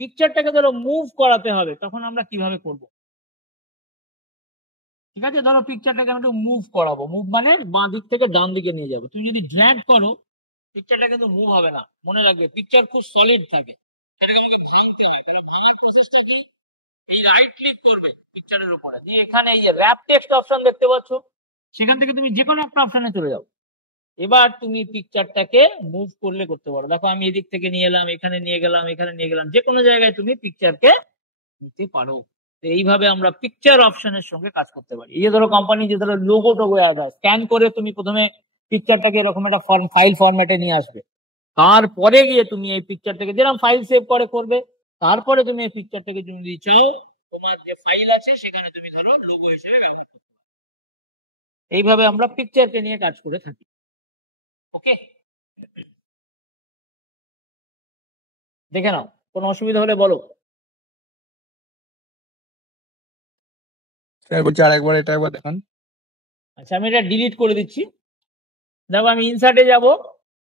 পিকচারটাকে ধরো মুভ করাতে হবে, তখন আমরা কিভাবে করব। ঠিক আছে, ধরো পিকচারটাকে আমি একটু মুভ করাবো। মুভ মানে বাঁ দিক থেকে ডান দিকে নিয়ে যাবো। তুমি যদি ড্র্যাগ করো, পিকচারটা কিন্তু মুভ হবে না। মনে রাখবে, পিকচার খুব সলিড থাকে, এটাকে আমাকে ভাঙতে হয়। তাহলে ভাঙার প্রসেসটা কি? এই রাইট ক্লিক করবে পিকচারের উপরে, দিয়ে এখানে এই যে র‍্যাপ টেক্সট অপশন দেখতে পাচ্ছ, সেখান থেকে তুমি যে কোনো একটা অপশনে চলে যাও। এবার তুমি পিকচারটাকে মুভ করলে করতে পারো। দেখো আমি এদিক থেকে নিয়ে এলাম, এখানে নিয়ে গেলাম, এখানে নিয়ে গেলাম, যে কোনো জায়গায় তুমি পিকচারকে নিতে পারো। তো এইভাবে আমরা পিকচার অপশনের সঙ্গে কাজ করতে পারি। এই যে ধরো কোম্পানি যে ধরো লোগো টোগো দেয়, স্ক্যান করে তুমি প্রথমে পিকচারটাকে এরকম একটা ফাইল ফরম্যাটে নিয়ে আসবে, তারপরে গিয়ে তুমি এই পিকচারটাকে যেরকম ফাইল সেভ করে করবে, তারপরে তুমি এই পিকচারটাকে তুমি যদি চাও তোমার যে ফাইল আছে সেখানে তুমি ধরো লোগো হিসেবে ব্যবহার করতে পারো। এইভাবে আমরা পিকচারকে নিয়ে কাজ করে থাকি। ওকে, দেখে নাও, কোনো অসুবিধা হলে বলো। স্যার বলছি আরেকবার এটা একবার দেখান। আচ্ছা, আমি এটা ডিলিট করে দিচ্ছি। দেখো আমি ইনসার্টে যাব,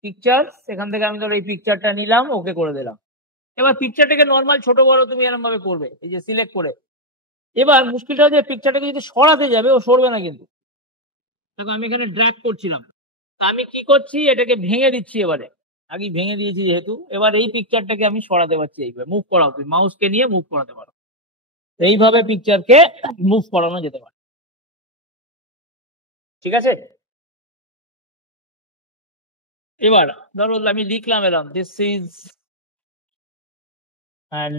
পিকচার, সেখান থেকে আমি ধরো এই পিকচারটা নিলাম, ওকে করে দিলাম। এবার পিকচারটাকে নর্মাল ছোট বড় তুমি এরকম ভাবে করবে, এই যে সিলেক্ট করে। এবার মুশকিলটা হচ্ছে পিকচারটাকে যদি সরাতে যাবে, ও সরবে না কিন্তু। দেখো আমি এখানে ড্র্যাগ করছিলাম, তা আমি কি করছি, এটাকে ভেঙে দিচ্ছি। এবারে আগে ভেঙে দিয়েছি যেহেতু, এবার এই পিকচারটাকে আমি সরাতে পারছি। এইভাবে মুভ করাও, তুমি মাউসকে নিয়ে মুভ করাতে পারো। এইভাবে পিকচারকে মুভ করানো যেতে পারে। ঠিক আছে, এবার ধরো আমি লিখলাম এলাম দিস ইজ অ্যান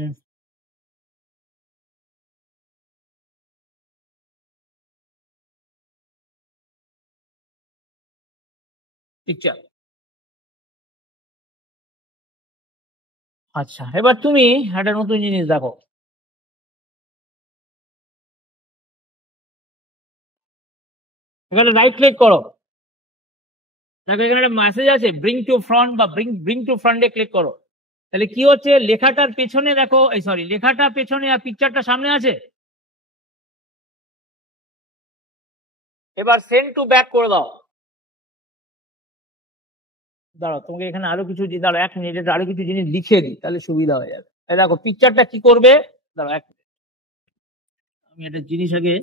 পিকচার। আচ্ছা, এবার তুমি একটা নতুন জিনিস দেখো, এখানে রাইট ক্লিক করো, দেখো এখানে একটা মেসেজ আছে ব্রিং টু ফ্রন্ট বা ব্রিং টু ফ্রন্টে ক্লিক করো। তাহলে কি হচ্ছে, লেখাটার পেছনে দেখো, এই সরি, লেখাটা পেছনে আর পিকচারটা সামনে আছে। এবার সেন্ড টু ব্যাক করে দাও। দাঁড়াও তোমাকে এখানে আরো কিছু দাঁড়াও 1 মিনিট, আরো কিছু জিনিস লিখে দিই তাহলে সুবিধা হয়ে যাবে। এই দেখো পিকচারটা কি করবে, দাঁড়াও 1 মিনিট, আমি একটা জিনিস আগে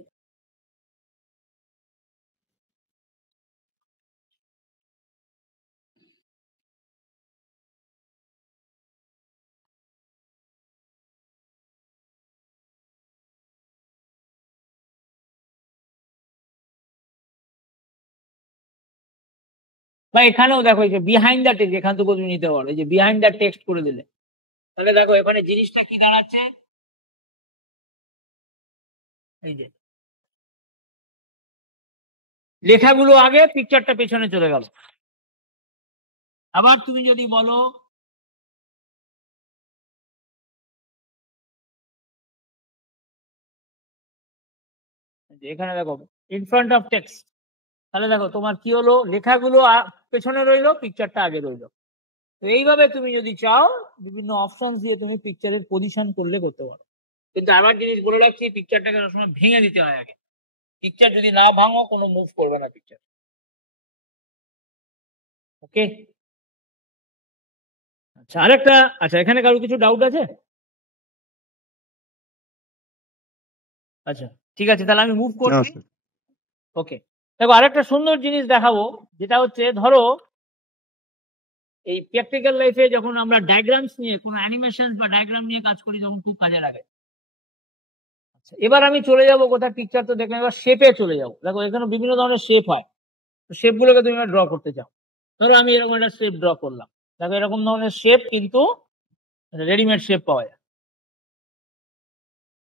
বা এখানেও দেখো এই যে বিহাইন্ড দ্য টেক্সট, এখান থেকে তুমি নিতে পারো, এই যে বিহাইন্ড দ্য টেক্সট করে দিলে, তাহলে দেখো এখানে জিনিসটা কি দাঁড়াচ্ছে, এই যে লেখাগুলো আগে, পিকচারটা পেছনে চলে গেল। আবার তুমি যদি বলো যে এখানে দেখো ইন ফ্রন্ট অফ টেক্সট, তাহলে দেখো তোমার কি হলো, লেখাগুলো পেছনে রইলো, পিকচারটা আগে রইলো। তো এইভাবে তুমি যদি চাও বিভিন্ন অপশন দিয়ে তুমি পিকচারের পজিশন করলে করতে পারো। কিন্তু আমার জিনিস বলে রাখছি, পিকচারটাকে সবসময় ভেঙে দিতে হয় আগে। পিকচার যদি না ভাঙো কোনো মুভ করবে না পিকচার। ওকে, আচ্ছা আরেকটা, আচ্ছা এখানে কারো কিছু ডাউট আছে? আচ্ছা ঠিক আছে, তাহলে আমি মুভ No, করছি। sir. ওকে, দেখো আরেকটা সুন্দর জিনিস দেখাবো, যেটা হচ্ছে ধরো এই প্র্যাকটিক্যাল লাইফে যখন আমরা ডায়াগ্রামস নিয়ে, কোনো অ্যানিমেশন বা ডায়াগ্রাম নিয়ে কাজ করি, তখন খুব কাজে লাগে। আচ্ছা এবার আমি চলে যাব কোথায়, পিকচার তো দেখলাম, এবার শেপে চলে যাবো। দেখো এখানে বিভিন্ন ধরনের শেপ হয়, শেপ গুলোকে তুমি ড্র করতে চাও। ধরো আমি এরকম একটা শেপ ড্র করলাম, দেখো এরকম ধরনের শেপ কিন্তু রেডিমেড শেপ পাওয়া যায়।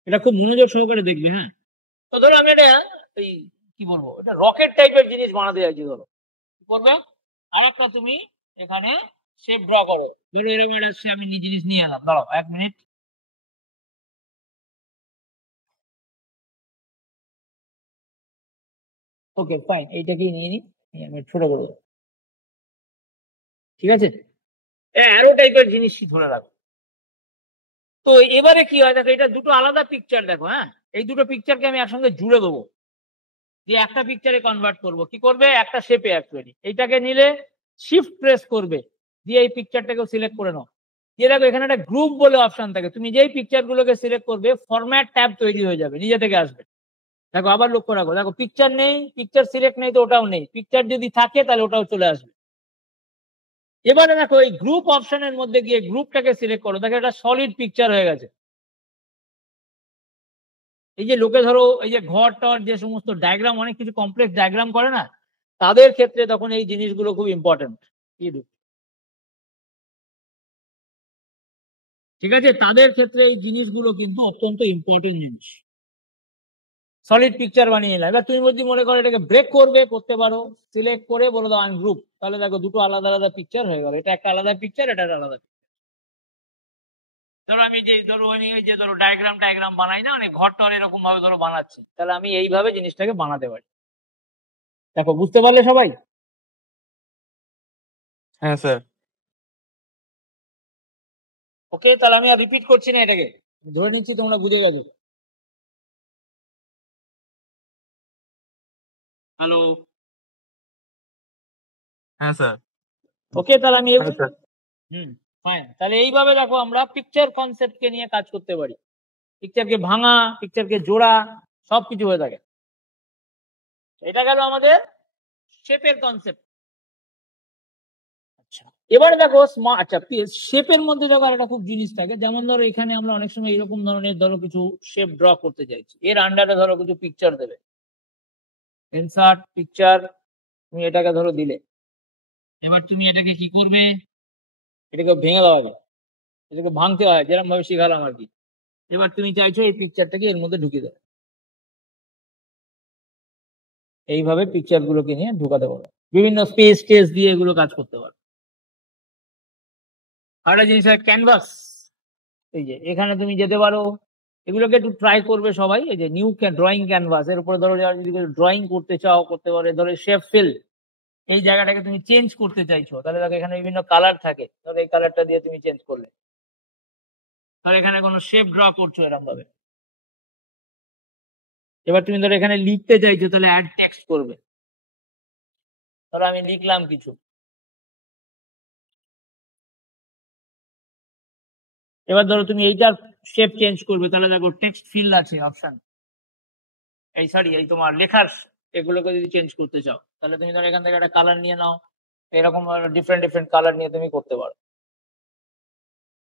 এটা খুব মনোযোগ সহকারে দেখবে, হ্যাঁ। তো ধরো আমি এটা এই কি বলবো, এটা রকেট টাইপের জিনিস বানাতে চাইছি, ধরো কি করবে, আর একটা তুমি এখানে শেপ ড্র করো, ধরো এরকম একটা আমি জিনিস নিয়ে এলাম, দাঁড়াও 1 মিনিট। ওকে ফাইন, এইটাকেই নিয়ে নিই, আমি ছোট করে দেবো, ঠিক আছে। অ্যারো টাইপের জিনিস ধরে রাখো। তো এবারে কি হয় দেখো, এটা দুটো আলাদা পিকচার, দেখো হ্যাঁ, এই দুটো পিকচারকে আমি একসঙ্গে জুড়ে দেবো, দিয়ে একটা পিকচারে কনভার্ট করব। কি করবে, একটা শেপে অ্যাকচুয়ালি এইটাকে নিলে শিফট প্রেস করবে, দিয়ে এই পিকচারটাকেও সিলেক্ট করে নাও। দিয়ে দেখো এখানে একটা গ্রুপ বলে অপশন থাকে, তুমি যেই পিকচার গুলোকে সিলেক্ট করবে ফরম্যাট ট্যাব তৈরি হয়ে যাবে, নিজে থেকে আসবে। দেখো আবার লক্ষ্য রাখো, দেখো পিকচার নেই, পিকচার সিলেক্ট নেই, তো ওটাও নেই, পিকচার যদি থাকে তাহলে ওটাও চলে আসবে। এবারে দেখো এই গ্রুপ অপশনের মধ্যে গিয়ে গ্রুপটাকে সিলেক্ট করো, দেখো এটা সলিড পিকচার হয়ে গেছে। এই যে লোকে ধরো এই যে ঘর টর যে সমস্ত ডায়াগ্রাম, অনেক কিছু কমপ্লেক্স ডায়াগ্রাম করে না, তাদের ক্ষেত্রে তখন এই জিনিসগুলো খুব ইম্পর্টেন্ট। ঠিক আছে, তাদের ক্ষেত্রে এই জিনিসগুলো কিন্তু অত্যন্ত ইম্পর্টেন্ট জিনিস। সলিড পিকচার বানিয়ে নিলাম, এবার তুমি যদি মনে করো এটাকে ব্রেক করবে, করতে পারো, সিলেক্ট করে বলে দাও আনগ্রুপ, তাহলে দেখো দুটো আলাদা আলাদা পিকচার হয়ে গেল, এটা একটা আলাদা পিকচার, এটা একটা আলাদা। ধরো আমি যে ধরো ওই যে ধরো ডায়াগ্রাম বানাই না, মানে ঘর টর এরকম ভাবে ধরো বানাচ্ছি, তাহলে আমি এইভাবে জিনিসটাকে বানাতে পারি। দেখো বুঝতে পারলে সবাই? হ্যাঁ স্যার। ওকে, তাহলে আমি আর রিপিট করছি না এটাকে, ধরে নিচ্ছি তোমরা বুঝে গেছো। হ্যালো, হ্যাঁ স্যার। ওকে, তাহলে আমি হ্যাঁ স্যার। হ্যাঁ, তাহলে এইভাবে দেখো আমরা পিকচার কনসেপ্টকে নিয়ে কাজ করতে পারি, পিকচারকে ভাঙা, পিকচারকে জোড়া, সবকিছু হয়ে থাকে। এটা গেল আমাদের শেপের কনসেপ্ট। আচ্ছা এবারে দেখো আচ্ছা শেপের মধ্যে দেখো একটা খুব জিনিস থাকে, যেমন ধরো এখানে আমরা অনেক সময় এরকম ধরনের ধরো কিছু শেপ ড্র করতে চাইছি, এর আন্ডারে ধরো কিছু পিকচার দেবে, ইনসার্ট পিকচার, তুমি এটাকে ধরো দিলে, এবার তুমি এটাকে কি করবে, এটাকে ভেঙে দেওয়া হবে, এটাকে ভাঙতে হয় যেরকম ভাবে শিখালাম আর কি। এবার তুমি চাইছো এই পিকচারটাকে এর মধ্যে ঢুকিয়ে দেবে, এইভাবে পিকচার গুলোকে নিয়ে ঢুকাতে পারো, বিভিন্ন স্পেস টেস দিয়ে এগুলো কাজ করতে পারো। আরেকটা জিনিস হয় ক্যানভাস, এই যে এখানে তুমি যেতে পারো, এগুলোকে একটু ট্রাই করবে সবাই। এই যে নিউ ড্রয়িং ক্যানভাস, এর উপরে ধরো যদি ড্রয়িং করতে চাও করতে পারো, ধরো শেপ ফিল, এই জায়গাটাকে তুমি চেঞ্জ করতে চাইছো, তাহলে দেখো এখানে বিভিন্ন কালার থাকে, ধরো এই কালারটা দিয়ে তুমি চেঞ্জ করলে, ধরো এখানে কোনো শেপ ড্র করছো এরকম ভাবে। এবার তুমি ধরো এখানে লিখতে চাইছো, তাহলে অ্যাড টেক্সট করবে, ধরো আমি লিখলাম কিছু, এবার ধরো তুমি এইটার শেপ চেঞ্জ করবে, তাহলে দেখো টেক্সট ফিল্ড আছে অপশন, এই তোমার লেখার এগুলোকে যদি চেঞ্জ করতে চাও, তাহলে তুমি ধরো এখান থেকে একটা কালার নিয়ে নাও, এরকম ডিফারেন্ট ডিফারেন্ট কালার নিয়ে তুমি করতে পারো।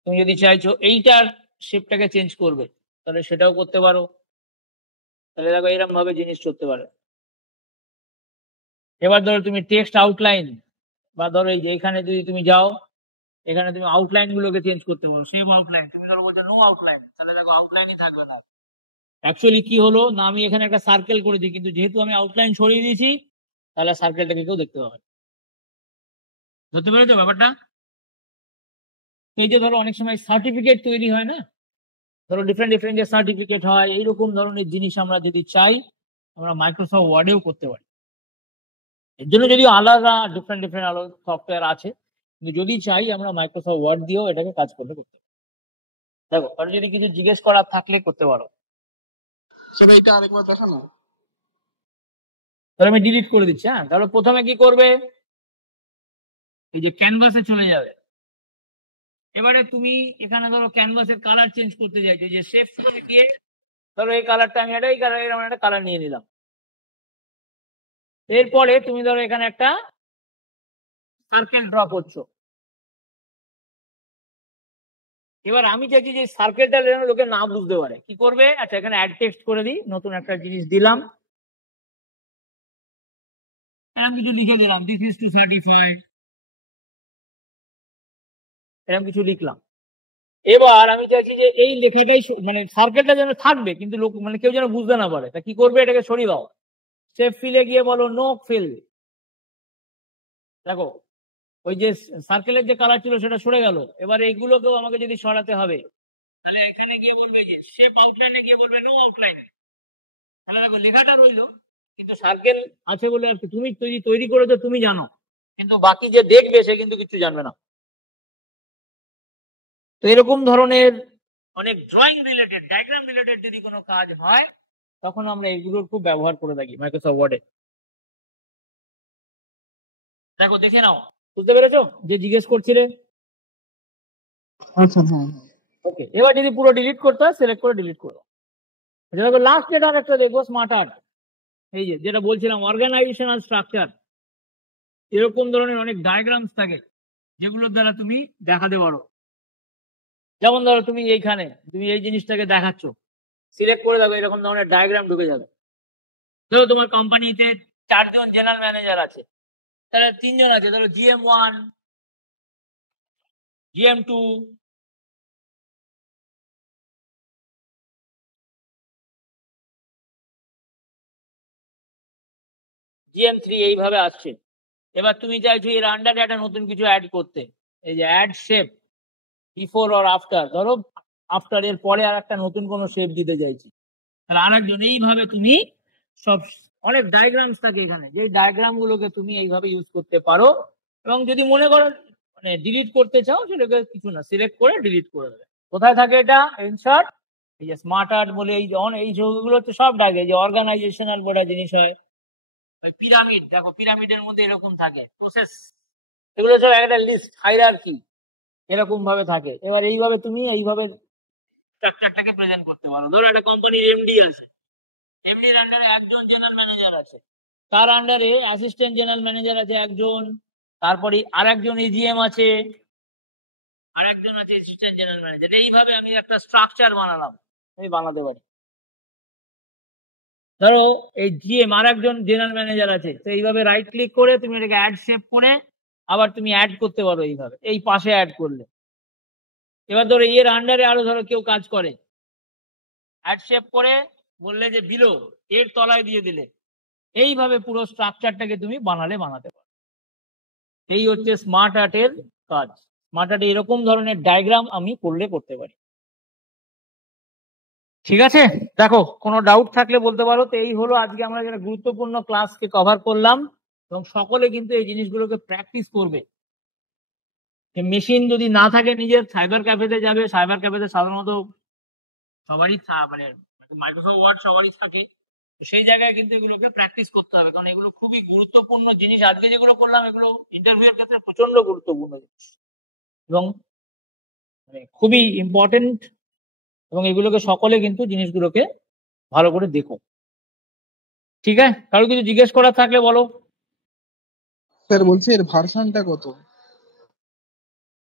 তুমি যদি চাইছো এইটার শেপটাকে চেঞ্জ করবে, তাহলে সেটাও করতে পারো। তাহলে দেখো এরকম ভাবে জিনিস করতে পারে। এবার ধরো তুমি টেক্সট আউটলাইন, বা ধরো এই যে এখানে যদি তুমি যাও, এখানে তুমি আউটলাইন গুলোকে চেঞ্জ করতে পারো। সেম আউটলাইন, তুমি ধরো বলছো নো আউটলাইন, তাহলে দেখো আউটলাইনই থাকবে না। অ্যাকচুয়ালি কি হলো না, আমি এখানে একটা সার্কেল করেছি, কিন্তু যেহেতু আমি আউটলাইন সরিয়ে দিয়েছি, তাহলে সার্কেলটাকে কেউ দেখতে পাবে। বুঝতে পেরেছো ব্যাপারটা? এই যে ধরো অনেক সময় সার্টিফিকেট তৈরি হয় না, ধরো ডিফারেন্ট ডিফারেন্ট যে সার্টিফিকেট হয়, এইরকম ধরনের জিনিস আমরা যদি চাই, আমরা মাইক্রোসফট ওয়ার্ডেও করতে পারি। এর জন্য যদিও আলাদা ডিফারেন্ট ডিফারেন্ট আলাদা সফটওয়্যার আছে, কিন্তু যদি চাই আমরা মাইক্রোসফট ওয়ার্ড দিয়েও এটাকে কাজ করতে পারি। দেখো, আর যদি কিছু জিজ্ঞেস করার থাকলে করতে পারো। স্যার এইটা আরেকবার দেখানো। তাহলে আমি ডিলিট করে দিচ্ছি। হ্যাঁ, তাহলে প্রথমে কি করবে, এই যে ক্যানভাসে চলে যাবে। এবারে তুমি এখানে ধরো ক্যানভাসের কালার চেঞ্জ করতে চাইছো, যে শেপ ফিলে গিয়ে ধরো এই কালারটা আমি এই কালার, এরকম একটা কালার নিয়ে নিলাম। এরপরে তুমি ধরো এখানে একটা সার্কেল ড্র করছো। এবার আমি চাইছি যে সার্কেলটা যেন লোকে না বুঝতে পারে, কি করবে, আচ্ছা এখানে অ্যাড টেক্সট করে দিই, নতুন একটা জিনিস দিলাম, এরকম কিছু লিখে দিলাম, দিস ইজ টু 35, এরকম কিছু লিখলাম। এবার আমি চাইছি যে এই লেখাটাই মানে সার্কেলটা যেন থাকবে, কিন্তু লোক মানে কেউ যেন বুঝতে না পারে। তা কি করবে, এটাকে সরিয়ে দাও, সেভ ফিলে গিয়ে বলো নো ফিল। দেখো ওই যে সার্কেলের যে কালার ছিল সেটা সরে গেল। এবার এইগুলোকেও আমাকে যদি সরাতে হবে, তাহলে এখানে গিয়ে বলবে যে শেপ আউটলাইনে গিয়ে বলবে নো আউটলাইন। তাহলে দেখো লেখাটা রইলো, কিন্তু সার্কেল আছে বলে আর কি, তুমি তৈরি করেছো তুমি জানো, কিন্তু বাকি যে দেখবে সে কিন্তু কিছু জানবে না। তো এরকম ধরনের অনেক ড্রয়িং রিলেটেড, ডায়াগ্রাম রিলেটেড যদি কোনো কাজ হয়, তখন আমরা এগুলোর খুব ব্যবহার করে থাকি মাইক্রোসফট ওয়ার্ডে। দেখো দেখে নাও, বুঝতে পেরেছো যে জিজ্ঞেস করছিলে? আচ্ছা, হ্যাঁ। ওকে, এবার যদি পুরো ডিলিট করতে হয়, সিলেক্ট করে ডিলিট করো। দেখো লাস্ট যেটা একটা দেখবো স্মার্ট আর্ট, এই যে যেটা বলছিলাম অর্গানাইজেশনাল স্ট্রাকচার, এরকম ধরনের অনেক ডায়াগ্রামস থাকে যেগুলোর দ্বারা তুমি দেখাতে পারো। যেমন ধরো তুমি এইখানে তুমি এই জিনিসটাকে দেখাচ্ছ, সিলেক্ট করে দেখো এরকম ধরনের ডায়াগ্রাম ঢুকে যাবে। ধরো তোমার কোম্পানিতে 4 জন জেনারেল ম্যানেজার আছে, তাহলে 3 জন আছে, ধরো GM1, GM2, GM3, এইভাবে আসছে। এবার তুমি চাইছো এর আন্ডারে একটা নতুন কিছু অ্যাড করতে, এই যে add shape before or after, ধরো আফটার এর পরে আর একটা নতুন কোনো শেপ দিতে চাইছি, তাহলে আরেকজন, এইভাবে তুমি সব অনেক ডায়াগ্রামস থাকে এখানে, যে ডায়াগ্রাম গুলোকে তুমি এইভাবে ইউজ করতে পারো। এবং যদি মনে করো মানে ডিলিট করতে চাও, সেটাকে কিছু না, সিলেক্ট করে ডিলিট করে দেবে। কোথায় থাকে এটা, ইনসার্ট, এই যে স্মার্ট আর্ট বলে এই এই ছবিগুলো হচ্ছে সব ডায়াগ্রাম, যে অর্গানাইজেশনাল বড় জিনিস হয়। পিরামিড, দেখো পিরামিডের মধ্যে এরকম থাকে প্রসেস, এগুলো সব একটা লিস্ট, হায়ারার্কি এরকম ভাবে থাকে। এবার এইভাবে তুমি এইভাবে স্ট্রাকচারটাকে প্রেজেন্ট করতে পারো। ধরো একটা কোম্পানির এমডি আছে, এমডির আন্ডারে একজন জেনারেল ম্যানেজার আছে, তার আন্ডারে অ্যাসিস্ট্যান্ট জেনারেল ম্যানেজার আছে একজন, তারপরে আরেকজন এজিএম আছে, আরেকজন আছে অ্যাসিস্ট্যান্ট জেনারেল ম্যানেজার। এইভাবে আমি একটা স্ট্রাকচার বানালাম, আমি বানাতে পারি। ধরো এই জিএম আর একজন জেনারেল ম্যানেজার আছে, তো এইভাবে রাইট ক্লিক করে তুমি এটাকে অ্যাড শেপ করে আবার তুমি অ্যাড করতে পারো, এইভাবে এই পাশে অ্যাড করলে। এবার ধরো এর আন্ডারে আরো ধরো কেউ কাজ করে, অ্যাড শেপ করে বললে যে বিলো, এর তলায় দিয়ে দিলে, এইভাবে পুরো স্ট্রাকচারটাকে তুমি বানাতে পারো। এই হচ্ছে স্মার্ট আর্টের কাজ। স্মার্ট আর্টে এরকম ধরনের ডায়াগ্রাম আমি করতে পারি। ঠিক আছে, দেখো কোনো ডাউট থাকলে বলতে পারো। তো এই হলো আজকে আমরা যেটা গুরুত্বপূর্ণ ক্লাসকে কভার করলাম, এবং সকলে কিন্তু এই জিনিসগুলোকে প্র্যাকটিস করবে। মেশিন যদি না থাকে, নিজের সাইবার ক্যাফেতে যাবে, সাইবার ক্যাফেতে সাধারণত সবারই মানে মাইক্রোসফট ওয়ার্ড সবারই থাকে, সেই জায়গায় কিন্তু এগুলোকে প্র্যাকটিস করতে হবে, কারণ এগুলো খুবই গুরুত্বপূর্ণ জিনিস। আজকে যেগুলো করলাম এগুলো ইন্টারভিউ এর ক্ষেত্রে প্রচন্ড গুরুত্বপূর্ণ জিনিস। এবং মানে খুবই ইম্পর্টেন্ট, এবং এগুলোকে সকলে কিন্তু জিনিসগুলোকে ভালো করে দেখো। ঠিক আছে, কারো কিছু জিজ্ঞেস করার থাকলে বলো। স্যার বলছি এর ভার্সনটা কত?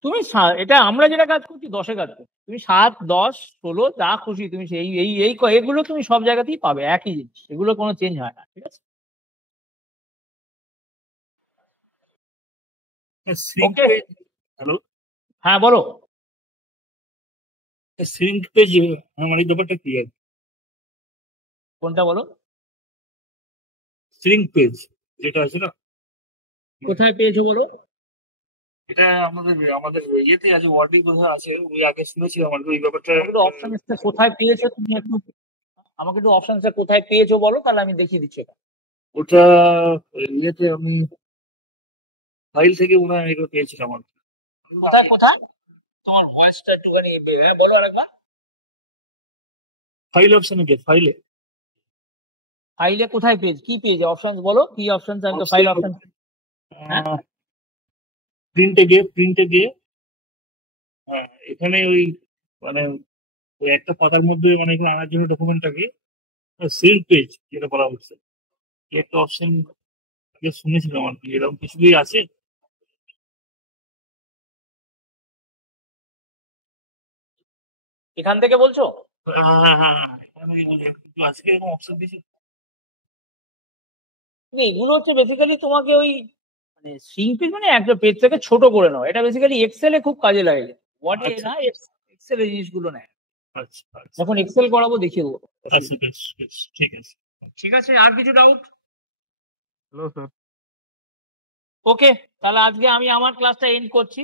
তুমি এটা আমরা যেটা কাজ করছি 10-এ কাজ করছি, তুমি 7, 10, 16 যা খুশি তুমি সেই এগুলো তুমি সব জায়গাতেই পাবে, একই জিনিস, এগুলো কোনো চেঞ্জ হয় না। ঠিক আছে, সিঙ্ক ওকে, পেজ, হ্যালো, হ্যাঁ বলো। সিঙ্ক পেজ আমার এই ব্যাপারটা কি আছে? কোনটা বলো? সিঙ্ক পেজ যেটা আছে না, কোথায় পেয়েছো বলো? এটা আমাদের আমাদের ইয়েতে আছে, ওয়ার্ডে কোথায় আছে, ওই আগে শুনেছিলাম আর কি ওই ব্যাপারটা। আমাকে একটু অপশনসটা কোথায় পেয়েছো তুমি একটু, আমাকে একটু অপশনসটা কোথায় পেয়েছো বলো, তাহলে আমি দেখিয়ে দিচ্ছি এটা। ওটা ইয়েতে আমি ফাইল থেকে মনে হয় এগুলো পেয়েছিলাম আর কি। কোথায় কোথায়? তোমার ভয়েসটা একটুখানি হ্যাঁ বলো আরেকবার। ফাইল অপশনে গিয়ে ফাইলে ফাইলে কোথায় পেজ, কি পেজ, অপশনস বলো, কি অপশনস? আমি তো ফাইল অপশন, হ্যাঁ প্রিন্টে গিয়ে হ্যাঁ, এখানে ওই মানে ওই একটা পাতার মধ্যে মানে এখানে আনার জন্য ডকুমেন্টটাকে সিঙ্ক পেজ যেটা বলা হচ্ছে, এই একটা অপশন আগে শুনেছিলাম আর কি, এরকম কিছু কি আছে? এখান থেকে বলছো? হ্যাঁ হ্যাঁ হ্যাঁ হ্যাঁ, এখানে কিন্তু আজকে এরকম অপশন দিয়েছে। এগুলো হচ্ছে বেসিক্যালি তোমাকে ওই মানে সিঙ্ক পেজ মানে একটা পেজ থেকে ছোট করে নাও, এটা বেসিক্যালি এক্সেলে খুব কাজে লাগে, ওয়ার্ডে আচ্ছা না, এক্সেলে জিনিসগুলো নেয়। আচ্ছা আচ্ছা যখন এক্সেল করাবো দেখিয়ে দেবো। আচ্ছা, বেশ বেশ, ঠিক আছে। ঠিক আছে, আর কিছু ডাউট? Hello sir. ওকে, তাহলে আজকে আমি আমার ক্লাসটা এন্ড করছি।